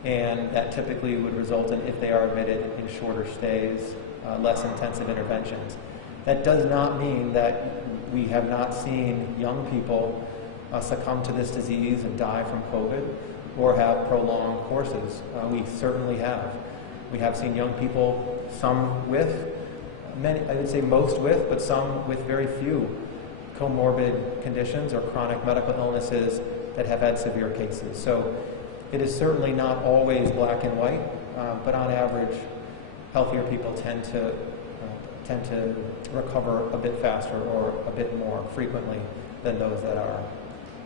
And that typically would result in, if they are admitted, in shorter stays, less intensive interventions. That does not mean that we have not seen young people succumb to this disease and die from COVID or have prolonged courses. We certainly have. We have seen young people, some with, many, I would say most with, but some with very few comorbid conditions or chronic medical illnesses that have had severe cases. So it is certainly not always black and white, but on average, healthier people tend to recover a bit faster or a bit more frequently than those that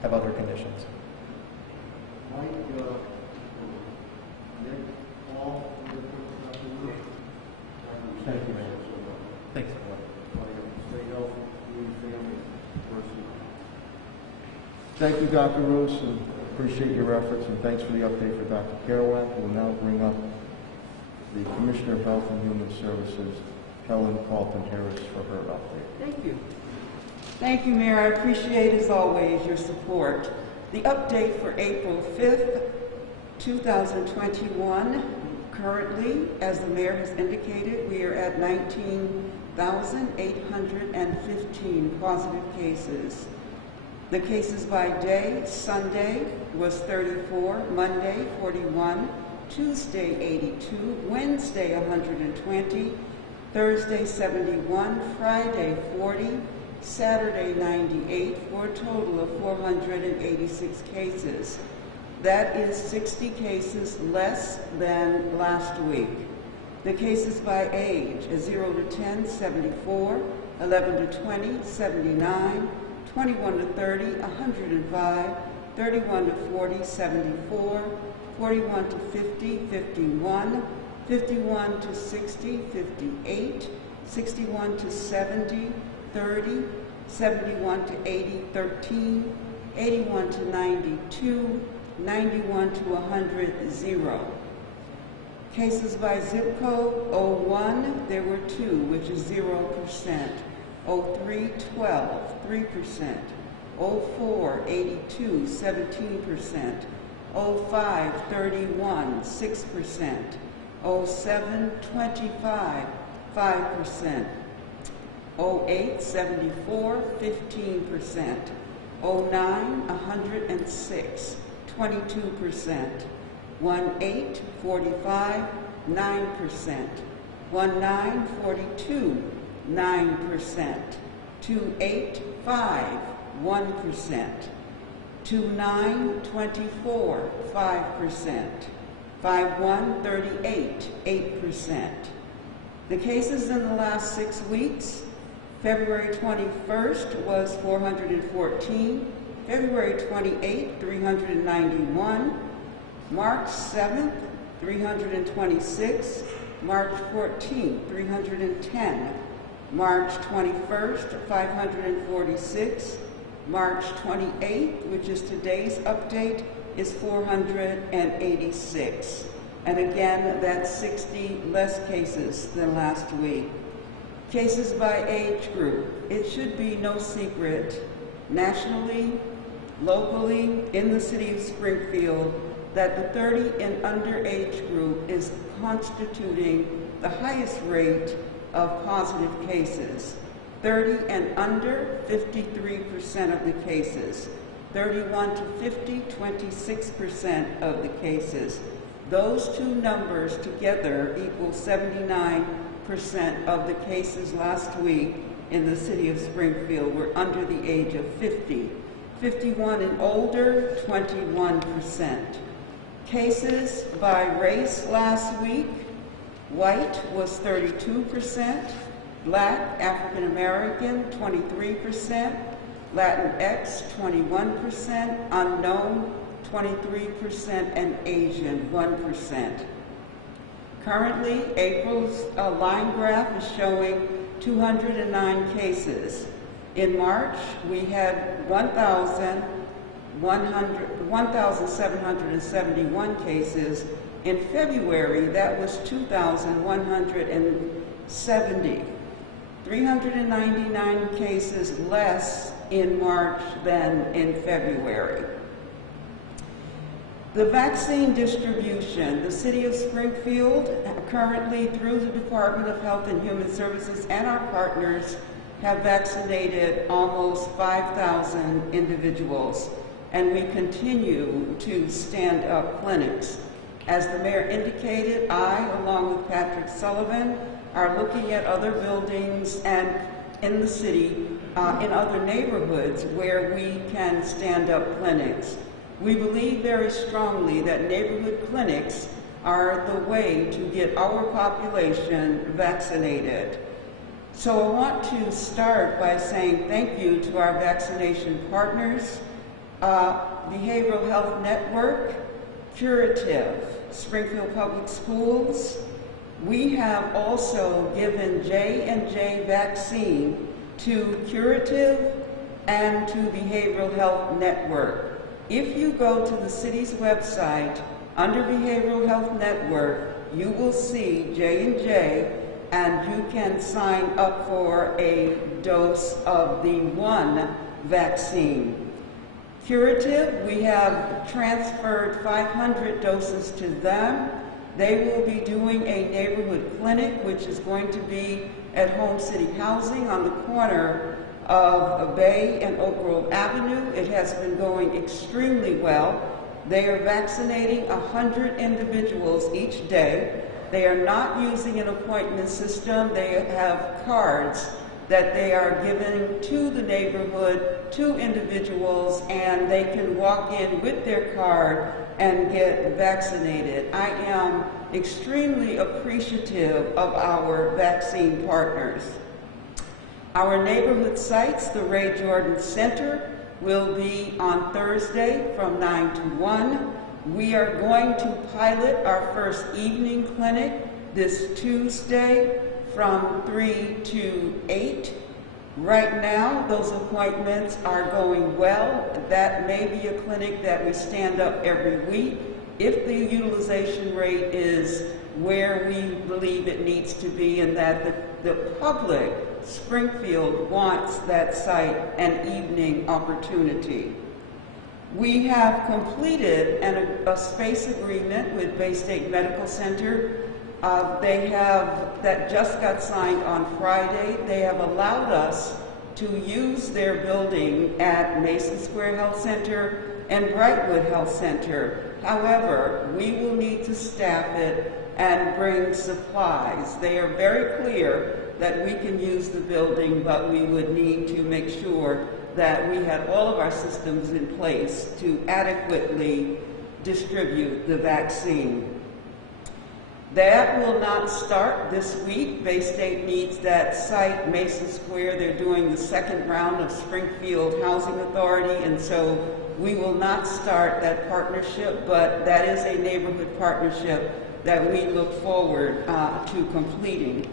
have other conditions. Mike, Nick, Paul, thank you, man. Thanks. Stay healthy, you and family. Thank you, Dr. Roos, and appreciate your efforts, and thanks for the update for Dr. Kerouac. We'll now bring up the Commissioner of Health and Human Services, Helen Carlton-Harris, for her update. Thank you. Thank you, Mayor. I appreciate, as always, your support. The update for April 5th, 2021. Currently, as the Mayor has indicated, we are at 19,815 positive cases. The cases by day: Sunday was 34, Monday 41, Tuesday 82, Wednesday 120, Thursday 71, Friday 40, Saturday 98, for a total of 486 cases. That is 60 cases less than last week. The cases by age is 0 to 10, 74, 11 to 20, 79, 21 to 30, 105, 31 to 40, 74, 41 to 50, 51, 51 to 60, 58, 61 to 70, 30, 71 to 80, 13, 81 to 92, 91 to 100, 0. Cases by zip code: 01, there were 2, which is 0%. 03, 12, 3%. 04, 82, 17%. 05, 31, 6%. 07, 25, 5%. 08, 74, 15%. 09, 106, 22%. 18, 45, 9%. 19, 42, 9%. 28, 5, 1%. 29, 24, 5%. 51, 38, 8%. The cases in the last 6 weeks: February 21st was 414, February 28th, 391, March 7th, 326, March 14th, 310, March 21st, 546, March 28th, which is today's update, is 486. And again, that's 60 less cases than last week. Cases by age group. It should be no secret, nationally, locally, in the city of Springfield, that the 30 and under age group is constituting the highest rate of positive cases. 30 and under, 53% of the cases. 31 to 50, 26% of the cases. Those two numbers together equal 79% of the cases last week in the city of Springfield were under the age of 50. 51 and older, 21%. Cases by race last week: white was 32%, black, African American, 23%, Latinx, 21%, unknown, 23%, and Asian, 1%. Currently, April's line graph is showing 209 cases. In March, we had 1,771 cases. In February, that was 2,170. 399 cases less in March than in February. The vaccine distribution. The City of Springfield, currently through the Department of Health and Human Services and our partners, have vaccinated almost 5,000 individuals, and we continue to stand up clinics. As the mayor indicated, I, along with Patrick Sullivan, are looking at other buildings and in the city, in other neighborhoods where we can stand up clinics. We believe very strongly that neighborhood clinics are the way to get our population vaccinated. So I want to start by saying thank you to our vaccination partners, Behavioral Health Network, Curative, Springfield Public Schools. We have also given J&J vaccine to Curative and to Behavioral Health Network. If you go to the city's website, under Behavioral Health Network, you will see J&J, and you can sign up for a dose of the one vaccine. Curative, we have transferred 500 doses to them. They will be doing a neighborhood clinic, which is going to be at Home City Housing on the corner of Bay and Oak Grove Avenue. It has been going extremely well. They are vaccinating 100 individuals each day. They are not using an appointment system. They have cards that they are giving to the neighborhood, to individuals, and they can walk in with their card and get vaccinated. I am extremely appreciative of our vaccine partners. Our neighborhood sites, the Ray Jordan Center, will be on Thursday from 9 to 1. We are going to pilot our first evening clinic this Tuesday from 3 to 8. Right now, those appointments are going well. That may be a clinic that we stand up every week if the utilization rate is where we believe it needs to be, and that the public, Springfield, wants that site an evening opportunity. We have completed a space agreement with Bay State Medical Center that just got signed on Friday. They have allowed us to use their building at Mason Square Health Center and Brightwood Health Center. However, we will need to staff it and bring supplies. They are very clear that we can use the building, but we would need to make sure that we had all of our systems in place to adequately distribute the vaccine. That will not start this week. Bay State needs that site, Mason Square. They're doing the second round of Springfield Housing Authority, and so we will not start that partnership, but that is a neighborhood partnership that we look forward to completing.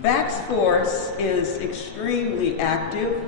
VaxForce is extremely active.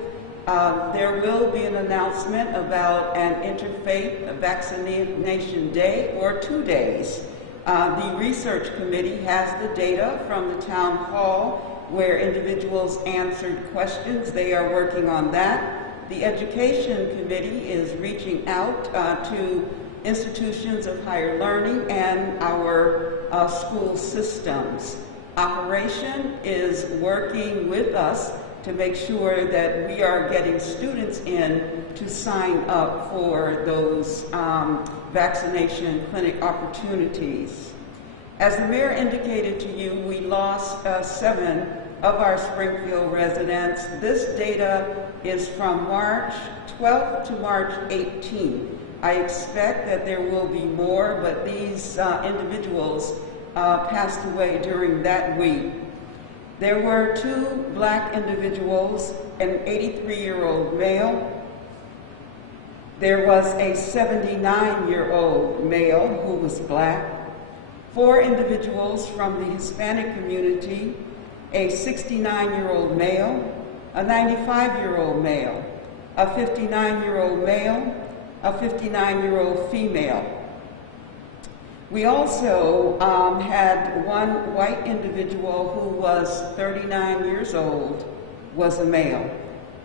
There will be an announcement about an interfaith vaccination day or 2 days. The research committee has the data from the town hall where individuals answered questions. They are working on that. The education committee is reaching out to institutions of higher learning and our school systems. Operation is working with us to make sure that we are getting students in to sign up for those vaccination clinic opportunities. As the mayor indicated to you, we lost 7 of our Springfield residents. This data is from March 12th to March 18th. I expect that there will be more, but these individuals passed away during that week. There were 2 black individuals, an 83-year-old male. There was a 79-year-old male who was black. 4 individuals from the Hispanic community, a 69-year-old male, a 95-year-old male, a 59-year-old male, a 59-year-old female. We also had 1 white individual who was 39 years old, was a male.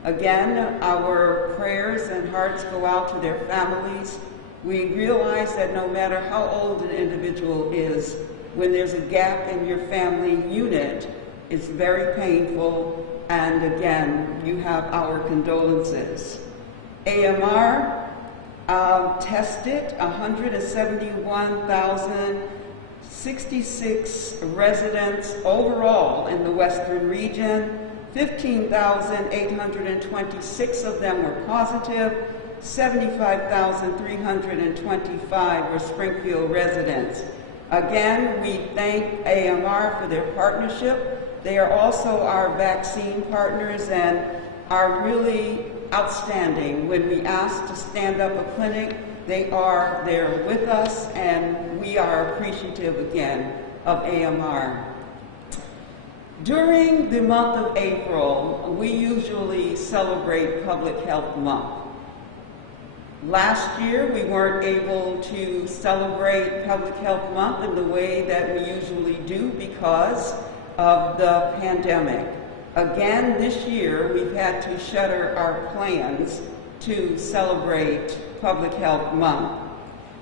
Again, our prayers and hearts go out to their families. We realize that no matter how old an individual is, when there's a gap in your family unit, it's very painful, and again, you have our condolences. AMR tested 171,066 residents overall in the Western region. 15,826 of them were positive. 75,325 were Springfield residents. Again, we thank AMR for their partnership. They are also our vaccine partners and are really outstanding. When we ask to stand up a clinic, they are there with us, and we are appreciative again of AMR. During the month of April, we usually celebrate Public Health Month. Last year, we weren't able to celebrate Public Health Month in the way that we usually do because of the pandemic. Again, this year, we've had to shutter our plans to celebrate Public Health Month.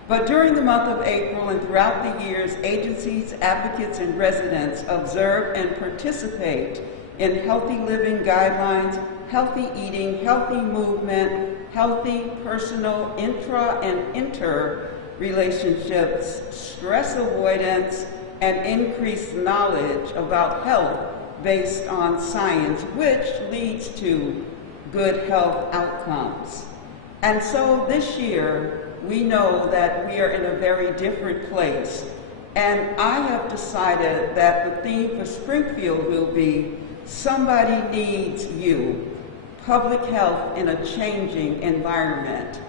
But during the month of April and throughout the years, agencies, advocates, and residents observe and participate in healthy living guidelines, healthy eating, healthy movement, healthy personal intra and inter relationships, stress avoidance, and increased knowledge about health based on science, which leads to good health outcomes. And so this year, we know that we are in a very different place. And I have decided that the theme for Springfield will be Somebody Needs You, Public Health in a Changing Environment.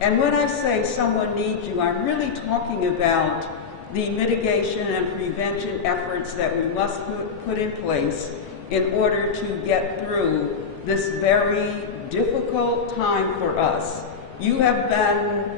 And when I say someone needs you, I'm really talking about the mitigation and prevention efforts that we must put in place in order to get through this very difficult time for us. You have been,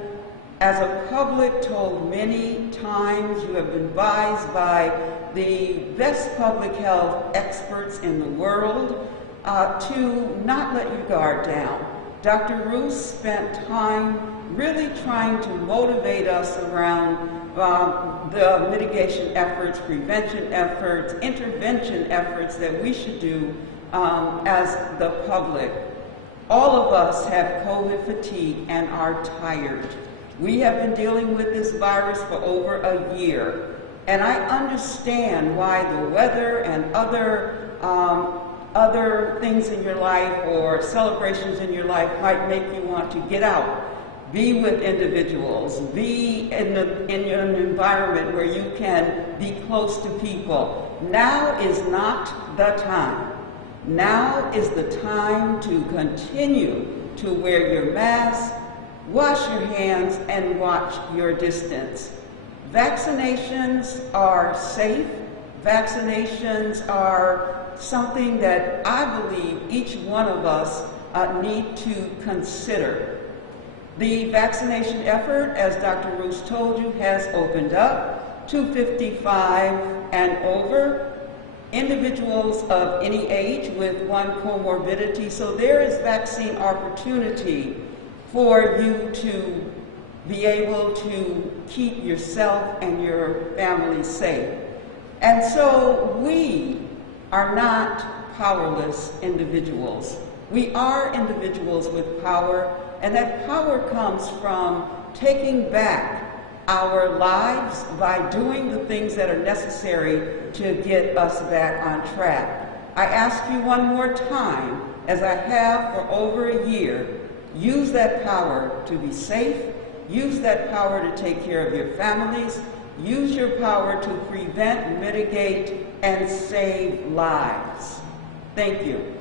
as a public, told many times, you have been advised by the best public health experts in the world to not let your guard down. Dr. Roos spent time really trying to motivate us around the mitigation efforts, prevention efforts, intervention efforts that we should do as the public. All of us have COVID fatigue and are tired. We have been dealing with this virus for over a year, and I understand why the weather and other things in your life or celebrations in your life might make you want to get out, be with individuals, be in an environment where you can be close to people. Now is not the time. Now is the time to continue to wear your mask, wash your hands, and watch your distance. Vaccinations are safe. Vaccinations are something that I believe each one of us need to consider. The vaccination effort, as Dr. Roos told you, has opened up to 55 and over, individuals of any age with one comorbidity. So there is vaccine opportunity for you to be able to keep yourself and your family safe. And so we are not powerless individuals. We are individuals with power, and that power comes from taking back our lives by doing the things that are necessary to get us back on track. I ask you one more time, as I have for over a year, use that power to be safe, use that power to take care of your families, use your power to prevent, mitigate, and save lives. Thank you.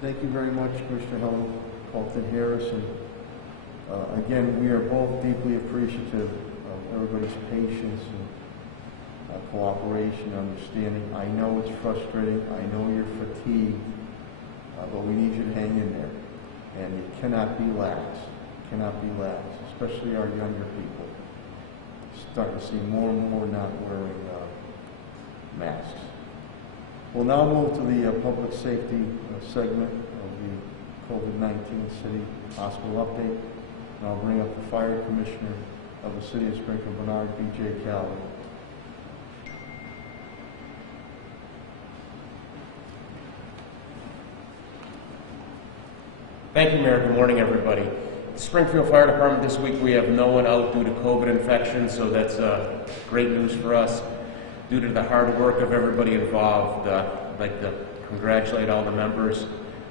Thank you very much, Commissioner Helen Colton-Harris. And again, we are both deeply appreciative of everybody's patience and cooperation, understanding. I know it's frustrating. I know you're fatigued, but we need you to hang in there. And you cannot be lax. Cannot be lax, especially our younger people. Starting to see more and more not wearing masks. We'll now move to the public safety segment of the COVID-19 City Hospital update. And I'll bring up the Fire Commissioner of the City of Springfield, Bernard B.J. Calvin. Thank you, Mayor. Good morning, everybody. The Springfield Fire Department this week, we have no one out due to COVID infection, so that's great news for us. Due to the hard work of everybody involved, I'd like to congratulate all the members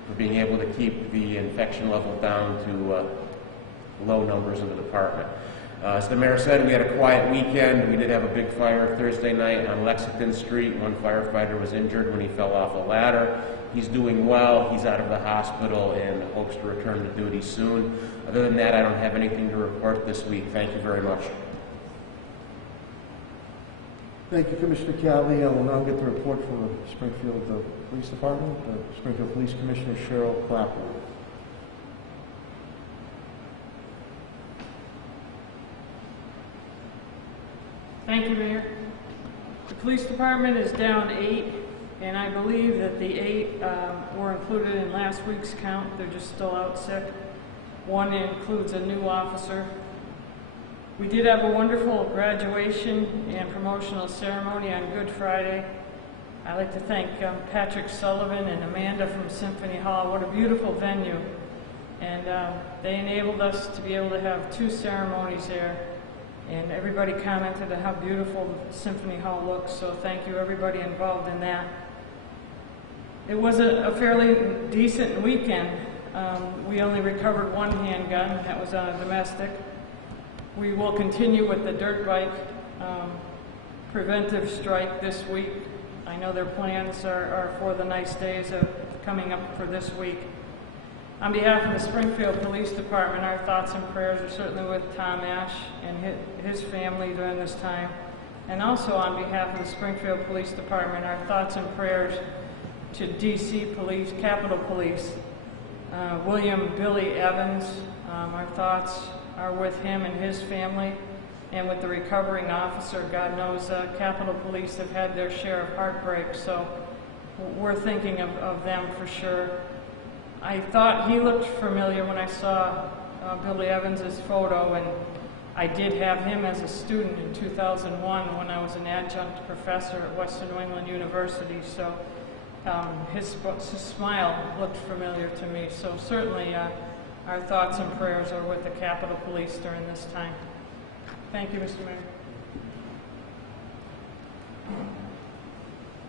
for being able to keep the infection level down to low numbers in the department. As the mayor said, we had a quiet weekend. We did have a big fire Thursday night on Lexington Street. One firefighter was injured when he fell off a ladder. He's doing well. He's out of the hospital and hopes to return to duty soon. Other than that, I don't have anything to report this week. Thank you very much. Thank you, Commissioner Calvi. I will now get the report from the Springfield Police Department. Springfield Police Commissioner Cheryl Clapper. Thank you, Mayor. The police department is down 8, and I believe that the 8 were included in last week's count. They're just still out sick. One includes a new officer. We did have a wonderful graduation and promotional ceremony on Good Friday. I'd like to thank Patrick Sullivan and Amanda from Symphony Hall. What a beautiful venue. And they enabled us to be able to have 2 ceremonies there. And everybody commented on how beautiful Symphony Hall looks, so thank you everybody involved in that. It was a fairly decent weekend. We only recovered 1 handgun, that was on a domestic. We will continue with the dirt bike preventive strike this week. I know their plans are for the nice days coming up for this week. On behalf of the Springfield Police Department, our thoughts and prayers are certainly with Tom Ash and his family during this time. And also on behalf of the Springfield Police Department, our thoughts and prayers to DC Police, Capitol Police, William Billy Evans. Our thoughts are with him and his family, and with the recovering officer. God knows Capitol Police have had their share of heartbreak, so we're thinking of them for sure. I thought he looked familiar when I saw Billy Evans's photo, and I did have him as a student in 2001 when I was an adjunct professor at Western New England University, so his smile looked familiar to me. So certainly our thoughts and prayers are with the Capitol Police during this time. Thank you, Mr. Mayor.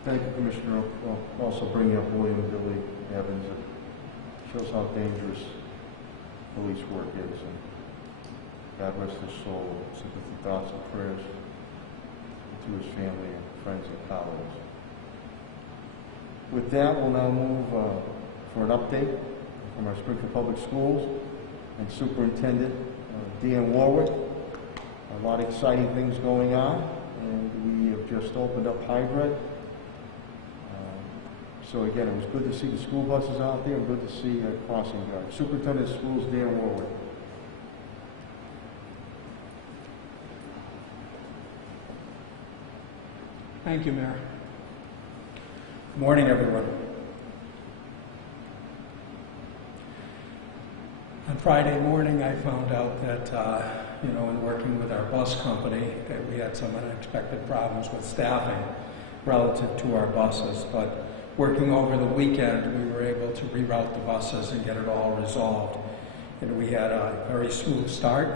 Thank you, Commissioner. I'll also bring up William Billy Evans. It shows how dangerous police work is. And God rest his soul. Sympathy, thoughts, and prayers to his family and friends and colleagues. With that, we'll now move for an update from our Springfield Public Schools and Superintendent Dan Warwick. A lot of exciting things going on, and we have just opened up hybrid. So again, it was good to see the school buses out there and good to see crossing guards. Superintendent of Schools Dan Warwick. Thank you, Mayor. Good morning, everyone. On Friday morning, I found out that, in working with our bus company, that we had some unexpected problems with staffing relative to our buses. But working over the weekend, we were able to reroute the buses and get it all resolved. And we had a very smooth start.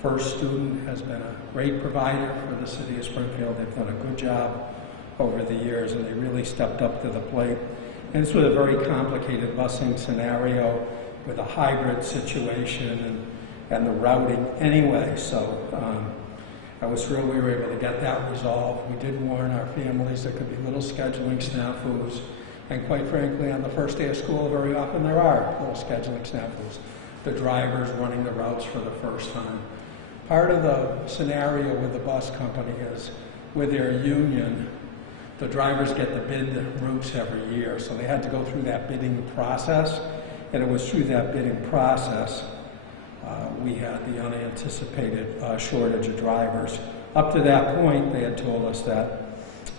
First Student has been a great provider for the city of Springfield. They've done a good job over the years, and they really stepped up to the plate. And this was a very complicated busing scenario with a hybrid situation and the routing anyway. So I was thrilled we were able to get that resolved. We did warn our families there could be little scheduling snafus. And quite frankly, on the first day of school, very often there are little scheduling snafus. The drivers running the routes for the first time. Part of the scenario with the bus company is with their union, the drivers get to bid the routes every year. So they had to go through that bidding process. And it was through that bidding process we had the unanticipated shortage of drivers. Up to that point, they had told us that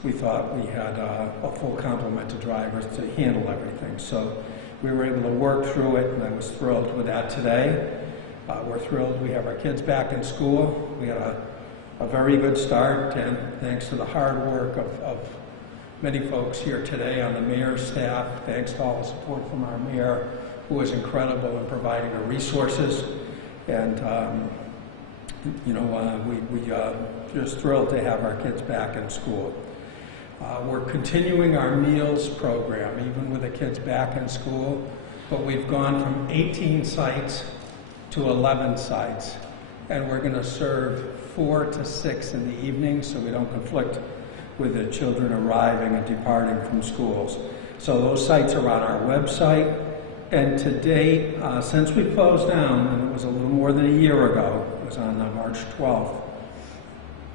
we thought we had a full complement of drivers to handle everything. So we were able to work through it, and I was thrilled with that today. We're thrilled we have our kids back in school. We had a very good start, and thanks to the hard work of many folks here today on the mayor's staff, thanks to all the support from our mayor, who was incredible in providing the resources. And, we're just thrilled to have our kids back in school. We're continuing our meals program, even with the kids back in school, but we've gone from 18 sites to 11 sites, and we're going to serve 4 to 6 in the evening so we don't conflict with the children arriving and departing from schools. So those sites are on our website. And to date, since we closed down, and it was a little more than a year ago, it was on March 12th,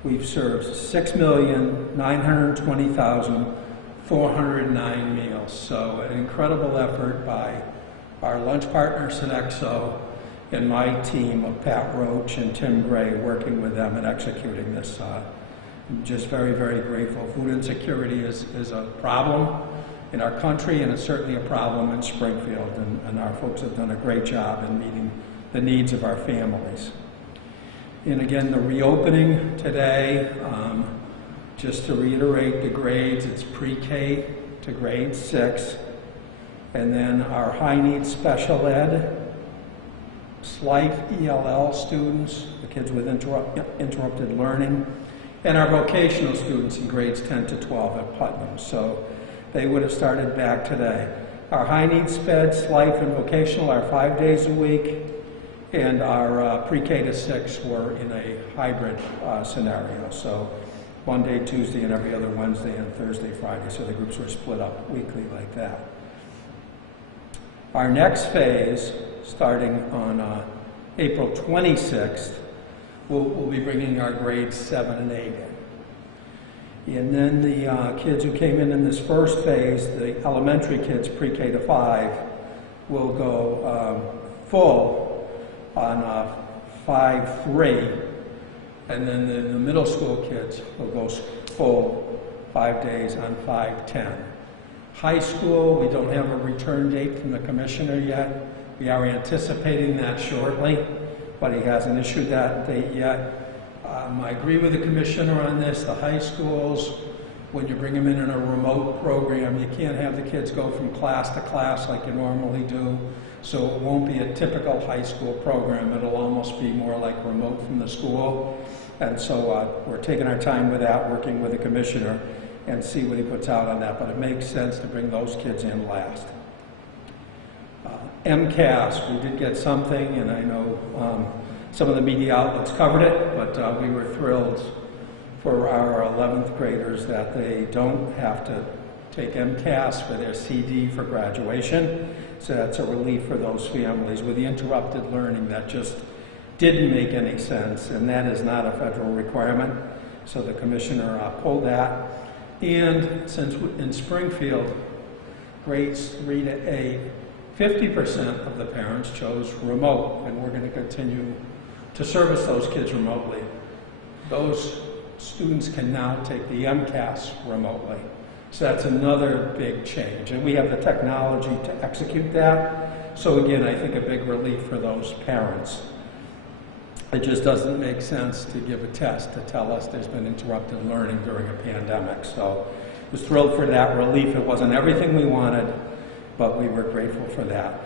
we've served 6,920,409 meals. So an incredible effort by our lunch partner, Sodexo, and my team of Pat Roach and Tim Gray working with them and executing this. I'm just very, very grateful. Food insecurity is a problem in our country, and it's certainly a problem in Springfield, and our folks have done a great job in meeting the needs of our families. And again, the reopening today, just to reiterate the grades, it's pre-K to grade 6, and then our high needs special ed, SLIFE ELL students, the kids with interrupted learning, and our vocational students in grades 10 to 12 at Putnam. So they would have started back today. Our high needs sped, SLIFE, and vocational are 5 days a week, and our pre-K to 6 were in a hybrid scenario. So Monday, Tuesday, and every other Wednesday and Thursday, Friday. So the groups were split up weekly like that. Our next phase, starting on April 26th, we'll be bringing our grades 7 and 8 in. And then the kids who came in this first phase, the elementary kids, pre-K to 5, will go full on 5-3, and then the middle school kids will go full 5 days on 5-10. High school, we don't have a return date from the commissioner yet. We are anticipating that shortly, but he hasn't issued that date yet. I agree with the commissioner on this. The high schools, when you bring them in a remote program, you can't have the kids go from class to class like you normally do. So it won't be a typical high school program. It'll almost be more like remote from the school. And so we're taking our time with that, working with the commissioner, and see what he puts out on that. But it makes sense to bring those kids in last. MCAS, we did get something, and I know some of the media outlets covered it, but we were thrilled for our 11th graders that they don't have to take MCAS for their CD for graduation. So that's a relief for those families with the interrupted learning that just didn't make any sense, and that is not a federal requirement. So the commissioner pulled that. And since in Springfield, grades 3 to 8, 50% of the parents chose remote, and we're going to continue to service those kids remotely. Those students can now take the MCAS remotely. So that's another big change, and we have the technology to execute that. So again, I think a big relief for those parents. It just doesn't make sense to give a test to tell us there's been interrupted learning during a pandemic. So I was thrilled for that relief. It wasn't everything we wanted, but we were grateful for that.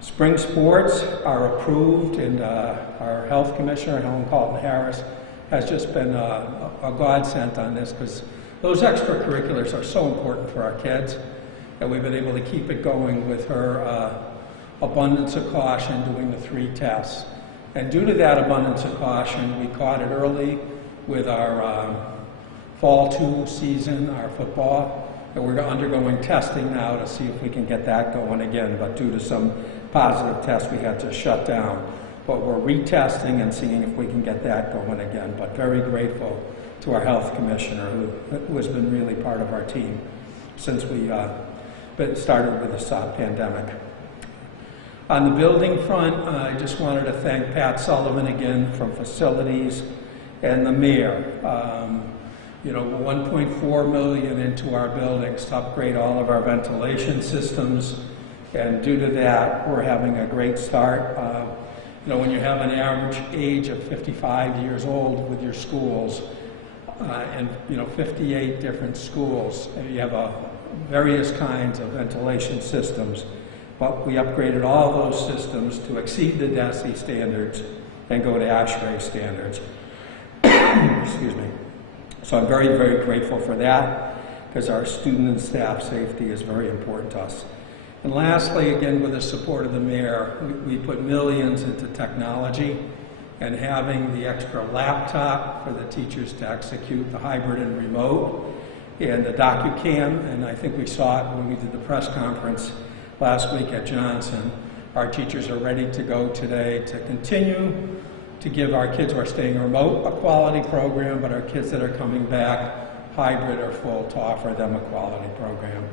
Spring sports are approved, and our health commissioner, Helen Carlton-Harris, has just been a godsend on this, because those extracurriculars are so important for our kids, and we've been able to keep it going with her abundance of caution doing the 3 tests. And due to that abundance of caution, we caught it early with our fall 2 season, our football, and we're undergoing testing now to see if we can get that going again, but due to some positive tests, we had to shut down. But we're retesting and seeing if we can get that going again, but very grateful to our health commissioner, who has been really part of our team since we started with this pandemic. On the building front, I just wanted to thank Pat Sullivan again from Facilities and the mayor. You know, $1.4 million into our buildings to upgrade all of our ventilation systems, and due to that, we're having a great start. You know, when you have an average age of 55 years old with your schools, and you know, 58 different schools, and you have various kinds of ventilation systems. But we upgraded all those systems to exceed the DESI standards and go to ASHRAE standards. Excuse me. So I'm very, very grateful for that, because our student and staff safety is very important to us. And lastly, again, with the support of the mayor, we put millions into technology, and having the extra laptop for the teachers to execute the hybrid and remote, and the DocuCam, and I think we saw it when we did the press conference last week at Johnson. Our teachers are ready to go today to continue to give our kids who are staying remote a quality program, but our kids that are coming back, hybrid or full, to offer them a quality program.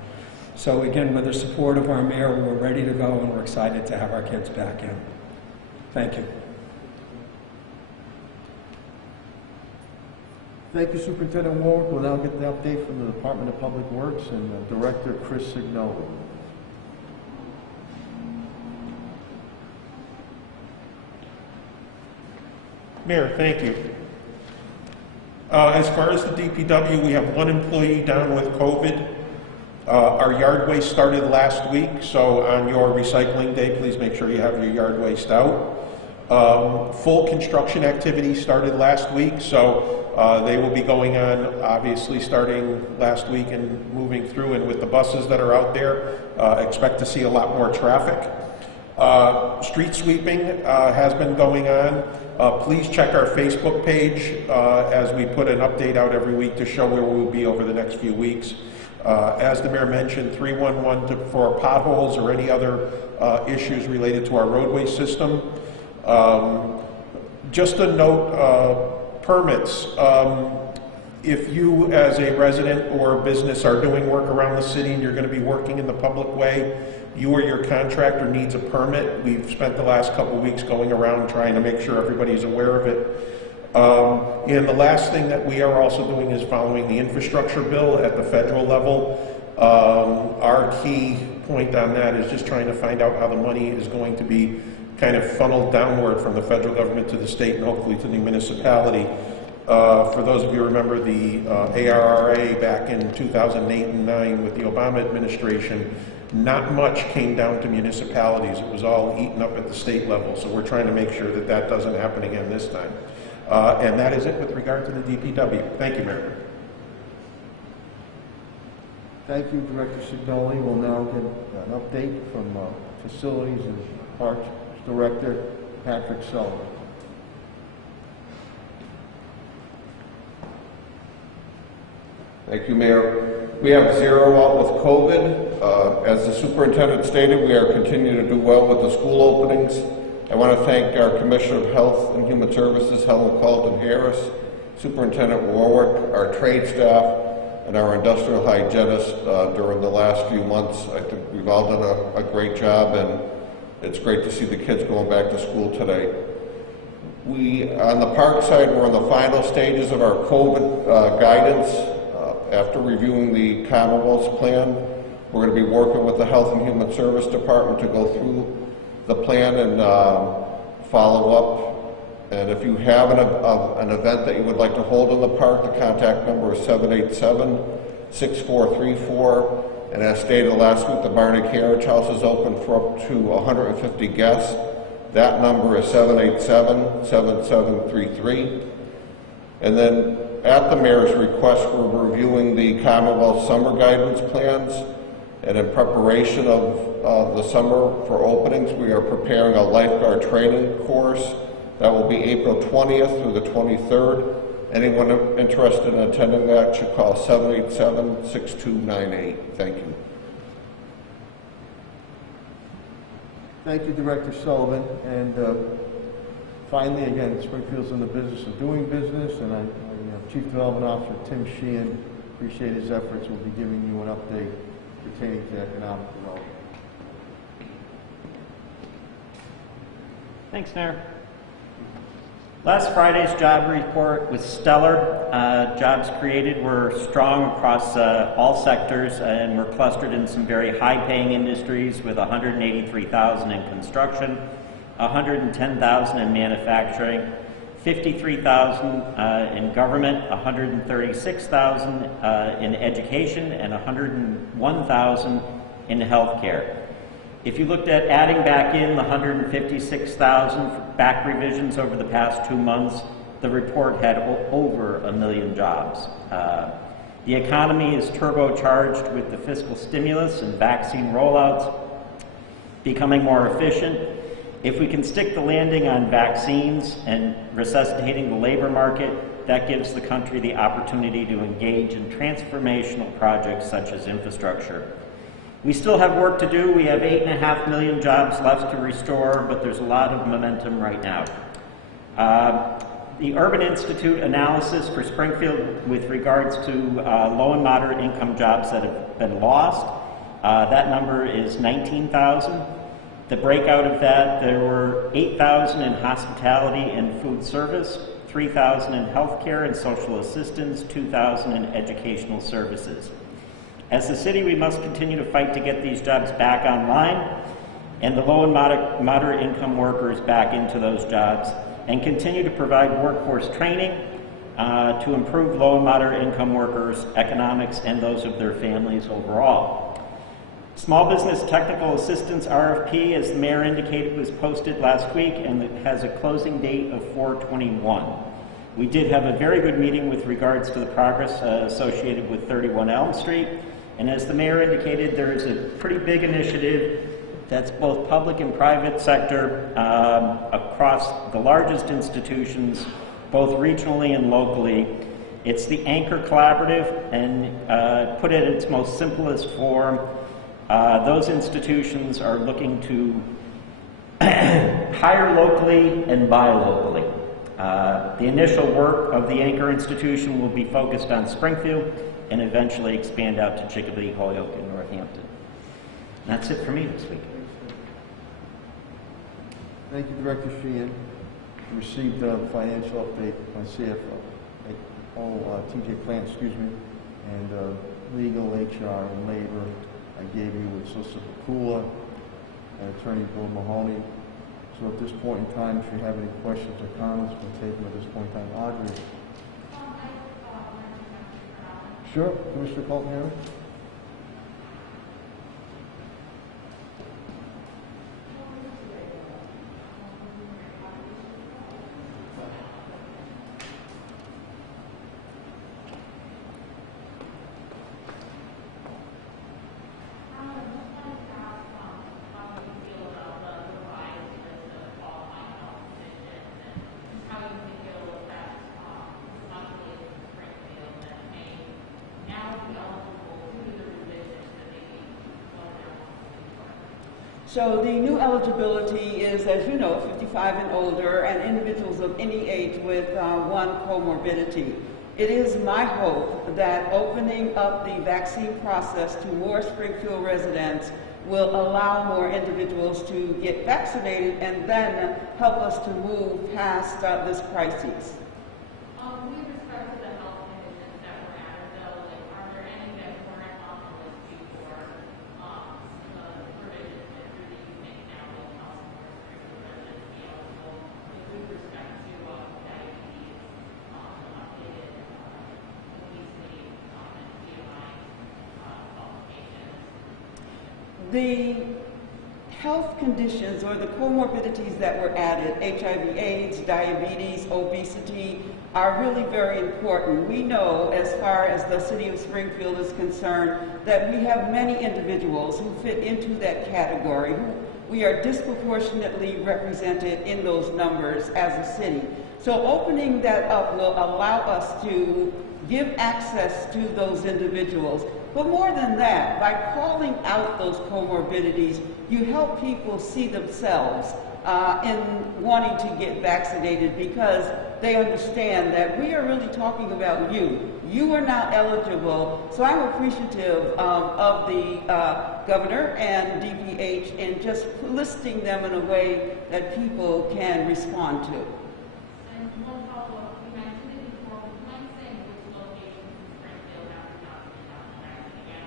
So again, with the support of our mayor, we're ready to go, and we're excited to have our kids back in. Thank you. Thank you, Superintendent Warwick. We'll now get the update from the Department of Public Works and Director Chris Signoli. Mayor, thank you. As far as the DPW, we have 1 employee down with COVID. Our yard waste started last week, so on your recycling day, please make sure you have your yard waste out. Full construction activity started last week, so they will be going on, obviously, starting last week and moving through, and with the buses that are out there, expect to see a lot more traffic. Street sweeping has been going on. Please check our Facebook page as we put an update out every week to show where we will be over the next few weeks. As the mayor mentioned, 311 for potholes or any other issues related to our roadway system. Just a note, permits. If you as a resident or business are doing work around the city and you're going to be working in the public way, you or your contractor needs a permit. We've spent the last couple of weeks going around trying to make sure everybody's aware of it. And the last thing that we are also doing is following the infrastructure bill at the federal level. Our key point on that is just trying to find out how the money is going to be kind of funneled downward from the federal government to the state and hopefully to the municipality. For those of you who remember the ARRA back in 2008 and 9 with the Obama administration, not much came down to municipalities. It was all eaten up at the state level. So we're trying to make sure that that doesn't happen again this time. And that is it with regard to the DPW. Thank you, Mayor. Thank you, Director Signoli. We'll now get an update from Facilities and Parks Director Patrick Sullivan. Thank you, Mayor. We have 0 out with COVID. As the superintendent stated, we are continuing to do well with the school openings. I want to thank our Commissioner of Health and Human Services, Helen Carlton-Harris, Superintendent Warwick, our trade staff, and our industrial hygienists during the last few months. I think we've all done a great job, and it's great to see the kids going back to school today. On the park side, we're in the final stages of our COVID guidance. After reviewing the Commonwealth's plan, we're going to be working with the Health and Human Service Department to go through the plan and follow up. And if you have an event that you would like to hold in the park, the contact number is 787-6434. And as stated last week, the Barney Carriage House is open for up to 150 guests. That number is 787-7733. And then at the mayor's request, we're reviewing the Commonwealth summer guidance plans. And in preparation of the summer for openings, we are preparing a lifeguard training course. That will be April 20th through the 23rd. Anyone interested in attending that should call 787-6298. Thank you. Thank you, Director Sullivan. And finally, again, Springfield's in the business of doing business, and Chief Development Officer Tim Sheehan, appreciate his efforts. We'll be giving you an update pertaining to economic development. Thanks, Mayor. Last Friday's job report was stellar. Jobs created were strong across all sectors and were clustered in some very high-paying industries with 183,000 in construction, 110,000 in manufacturing, 53,000 in government, 136,000 in education, and 101,000 in healthcare. If you looked at adding back in the 156,000 for back revisions over the past 2 months, the report had over 1 million jobs. The economy is turbocharged with the fiscal stimulus and vaccine rollouts becoming more efficient. If we can stick the landing on vaccines and resuscitating the labor market, that gives the country the opportunity to engage in transformational projects such as infrastructure. We still have work to do. We have 8.5 million jobs left to restore, but there's a lot of momentum right now. The Urban Institute analysis for Springfield with regards to low and moderate income jobs that have been lost, that number is 19,000. The breakout of that, there were 8,000 in hospitality and food service, 3,000 in healthcare and social assistance, 2,000 in educational services. As a city, we must continue to fight to get these jobs back online and the low and moderate income workers back into those jobs, and continue to provide workforce training to improve low and moderate income workers' economics and those of their families overall. Small Business Technical Assistance RFP, as the mayor indicated, was posted last week and it has a closing date of 4/21. We did have a very good meeting with regards to the progress associated with 31 Elm Street. And as the mayor indicated, there is a pretty big initiative that's both public and private sector across the largest institutions, both regionally and locally. It's the Anchor Collaborative, and put it in its most simplest form, those institutions are looking to hire locally and buy locally. The initial work of the Anchor institution will be focused on Springfield and eventually expand out to Chicopee, Holyoke, and Northampton. And that's it for me this week. Thank you, Director Sheehan. We received a financial update by CFO, TJ Plant, and legal, HR, and labor. I gave you with Solicitor Pakula and Attorney Bill Mahoney. So at this point in time, if you have any questions or comments, we'll take them at this point in time. Audrey? Sure, Commissioner Colton. So the new eligibility is, as you know, 55 and older, and individuals of any age with one comorbidity. It is my hope that opening up the vaccine process to more Springfield residents will allow more individuals to get vaccinated and then help us to move past this crisis. With respect to the health conditions that were added, though, like, are there any that weren't on the list before the provisions that really make now will help more Springfield residents be eligible with respect to diabetes, updated obesity, and BMI qualifications? The health conditions or the comorbidities that were added, HIV/AIDS, diabetes, obesity, are really very important. We know, as far as the city of Springfield is concerned, that we have many individuals who fit into that category. We are disproportionately represented in those numbers as a city. So opening that up will allow us to give access to those individuals. But more than that, by calling out those comorbidities, you help people see themselves in wanting to get vaccinated, because they understand that we are really talking about you. You are now eligible. So I'm appreciative of the governor and DPH in just listing them in a way that people can respond to. And one follow-up, you mentioned it before, would you mind saying which locations in Springfield have the Johnson & Johnson vaccine again?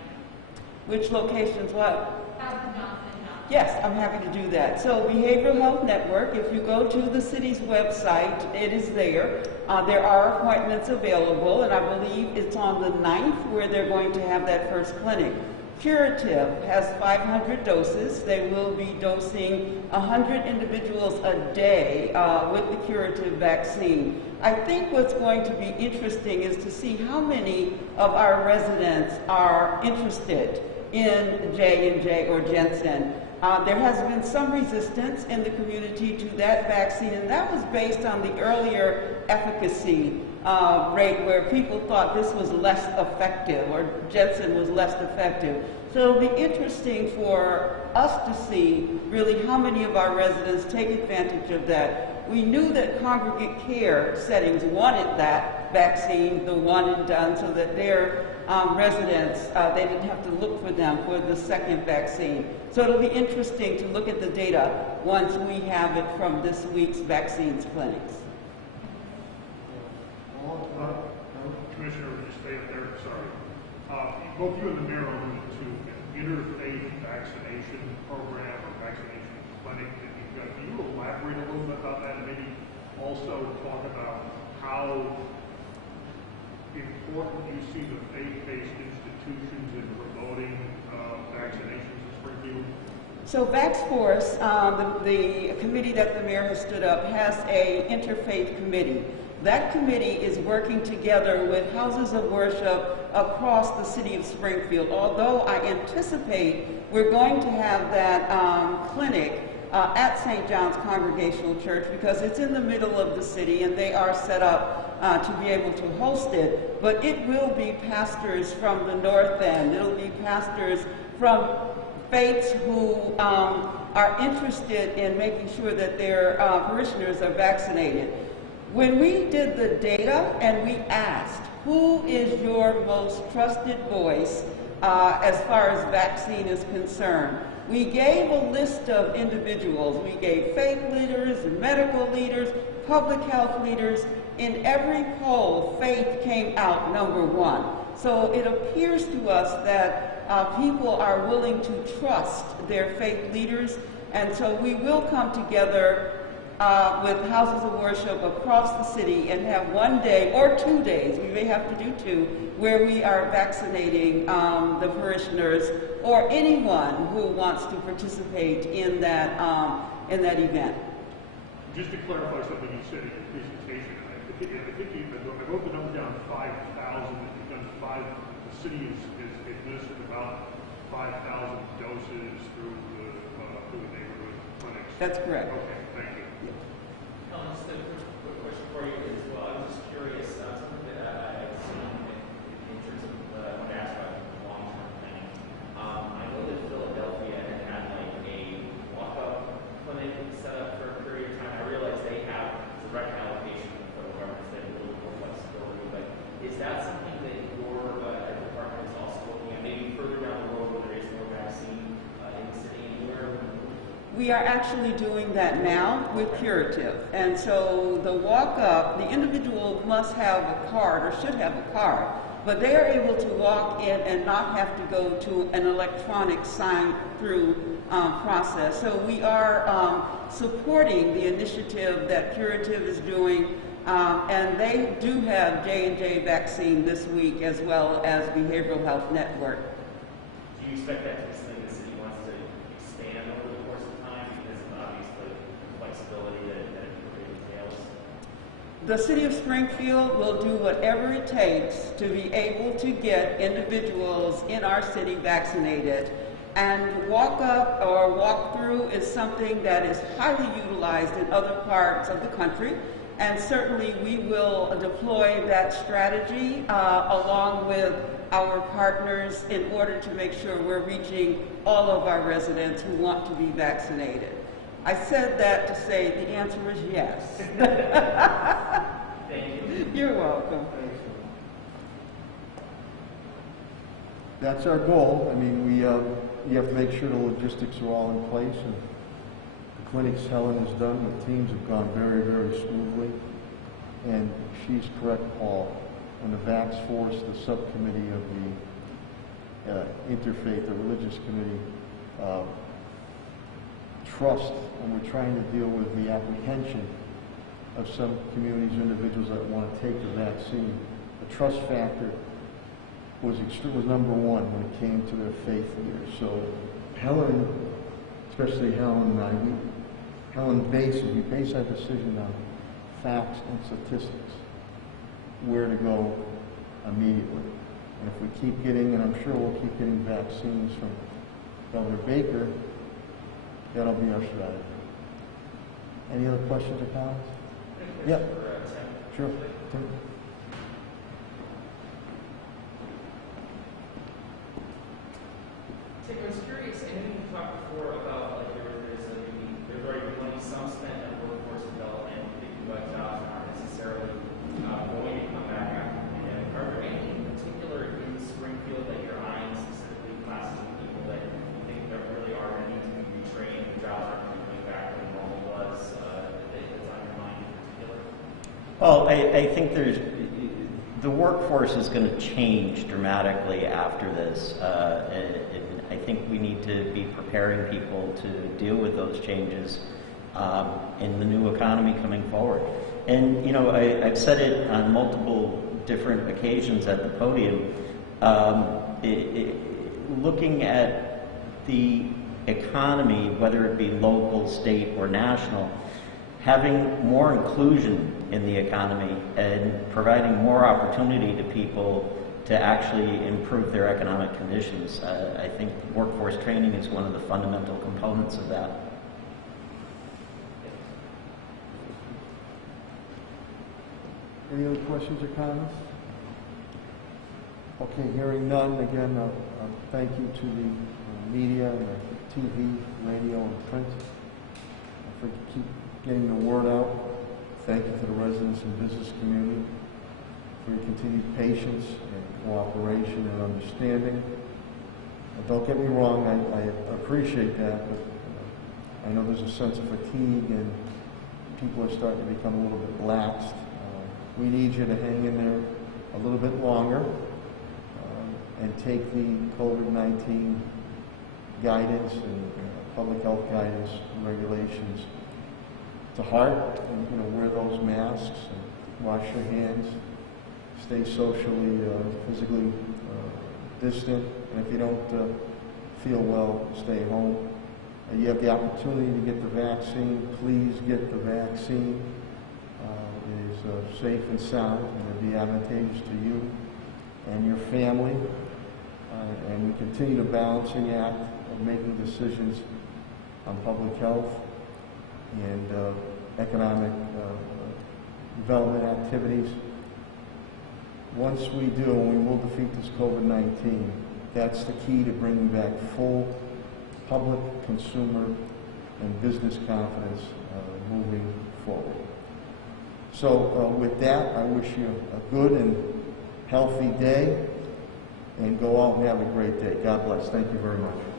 Which locations what? Have the Johnson & Johnson. Yes, I'm happy to do that. So Behavioral Health Network, if you go to the city's website, it is there. There are appointments available, and I believe it's on the 9th where they're going to have that first clinic. Curative has 500 doses. They will be dosing 100 individuals a day with the Curative vaccine. I think what's going to be interesting is to see how many of our residents are interested in J&J or Janssen. There has been some resistance in the community to that vaccine, and that was based on the earlier efficacy rate, where people thought this was less effective or Janssen was less effective. So it'll be interesting for us to see really how many of our residents take advantage of that. We knew that congregate care settings wanted that vaccine, the one and done, so that their residents, they didn't have to look for them for the second vaccine. So it'll be interesting to look at the data once we have it from this week's vaccines clinics. Commissioner, would you stay up there? Sorry. Both you and the mayor alluded to an interfaith vaccination program or vaccination clinic that you've got. Can you elaborate a little bit about that, and maybe also talk about how important you see the faith-based institutions in promoting vaccinations in Springfield? So VaxForce, the committee that the mayor has stood up, has an interfaith committee. That committee is working together with houses of worship across the city of Springfield. Although I anticipate we're going to have that clinic at St. John's Congregational Church, because it's in the middle of the city and they are set up to be able to host it. But it will be pastors from the north end. It'll be pastors from faiths who are interested in making sure that their parishioners are vaccinated. When we did the data and we asked, who is your most trusted voice as far as vaccine is concerned, we gave a list of individuals. We gave faith leaders, medical leaders, public health leaders. In every poll, faith came out number one. So it appears to us that people are willing to trust their faith leaders, and so we will come together with houses of worship across the city and have one day or 2 days, we may have to do 2, where we are vaccinating the parishioners or anyone who wants to participate in that event. Just to clarify something you said in your presentation, I wrote the number down 5,000. You've done the city has administered about 5,000 doses through the neighborhood clinics. That's correct. Okay, thank you. Helen, just a quick question for you as well. I was just curious, something that I've seen in terms of what I want to ask about long-term planning. I know that Philadelphia had like a walk-up clinic set up for a period of time. I realize they have direct allocation from the federal government, so they have a little more flexibility, but is that something that your department is also looking at, maybe further down the road when there is more vaccine in the city anywhere? We are actually doing that now with Curative. And so the walk-up, the individual must have a card or should have a card, but they are able to walk in and not have to go to an electronic sign-through process. So we are supporting the initiative that Curative is doing, and they do have J&J vaccine this week as well as Behavioral Health Network. Do you expect that to be something the city wants to expand over the course of time because of obviously the flexibility that it entails? The city of Springfield will do whatever it takes to be able to get individuals in our city vaccinated. And walk up or walk through is something that is highly utilized in other parts of the country. And certainly we will deploy that strategy along with our partners in order to make sure we're reaching all of our residents who want to be vaccinated. I said that to say the answer is yes. Thank you. You're welcome. That's our goal. I mean, you have to make sure the logistics are all in place, and the clinics Helen has done, the teams have gone very, very smoothly. And she's correct, Paul. When the Vax Force, the subcommittee of the interfaith, the religious committee, trust, and we're trying to deal with the apprehension of some communities, individuals that want to take the vaccine. The trust factor was number one when it came to their faith leaders. So Helen, especially Helen and I, we base our decision on facts and statistics, where to go immediately. And if we keep getting, and I'm sure we'll keep getting vaccines from Governor Baker, that'll be our strategy. Any other questions or comments? Yeah. Sure. Tim. Tim, I was curious, I know you talked before about like there's already been money some spent on workforce development, thinking about jobs that aren't necessarily going to come back after the pandemic. Are there any in particular in Springfield that you're eyeing, specifically classes of people that you think there really are going to need to be retrained, the jobs aren't coming back when normal was, that's on your mind in particular? Well, I think the workforce is going to change dramatically after this. And I think we need to be preparing people to deal with those changes in the new economy coming forward. And, you know, I've said it on multiple different occasions at the podium, looking at the economy, whether it be local, state, or national, having more inclusion in the economy and providing more opportunity to people to actually improve their economic conditions. I think workforce training is one of the fundamental components of that. Any other questions or comments? Okay, hearing none, again, thank you to the media, and the TV, radio, and print for keep getting the word out. Thank you to the residents and business community for your continued patience and cooperation and understanding. Don't get me wrong, I appreciate that, but I know there's a sense of fatigue and people are starting to become a little bit laxed. We need you to hang in there a little bit longer. and take the COVID-19 guidance and public health guidance and regulations to heart, and wear those masks, and wash your hands, stay socially, physically distant, and if you don't feel well, stay home. You have the opportunity to get the vaccine. Please get the vaccine. It is safe and sound, and it'll be advantageous to you and your family. And we continue the balancing act of making decisions on public health and economic development activities. Once we do, we will defeat this COVID-19. That's the key to bringing back full public, consumer, and business confidence moving forward. So with that, I wish you a good and healthy day, and go out and have a great day. God bless. Thank you very much.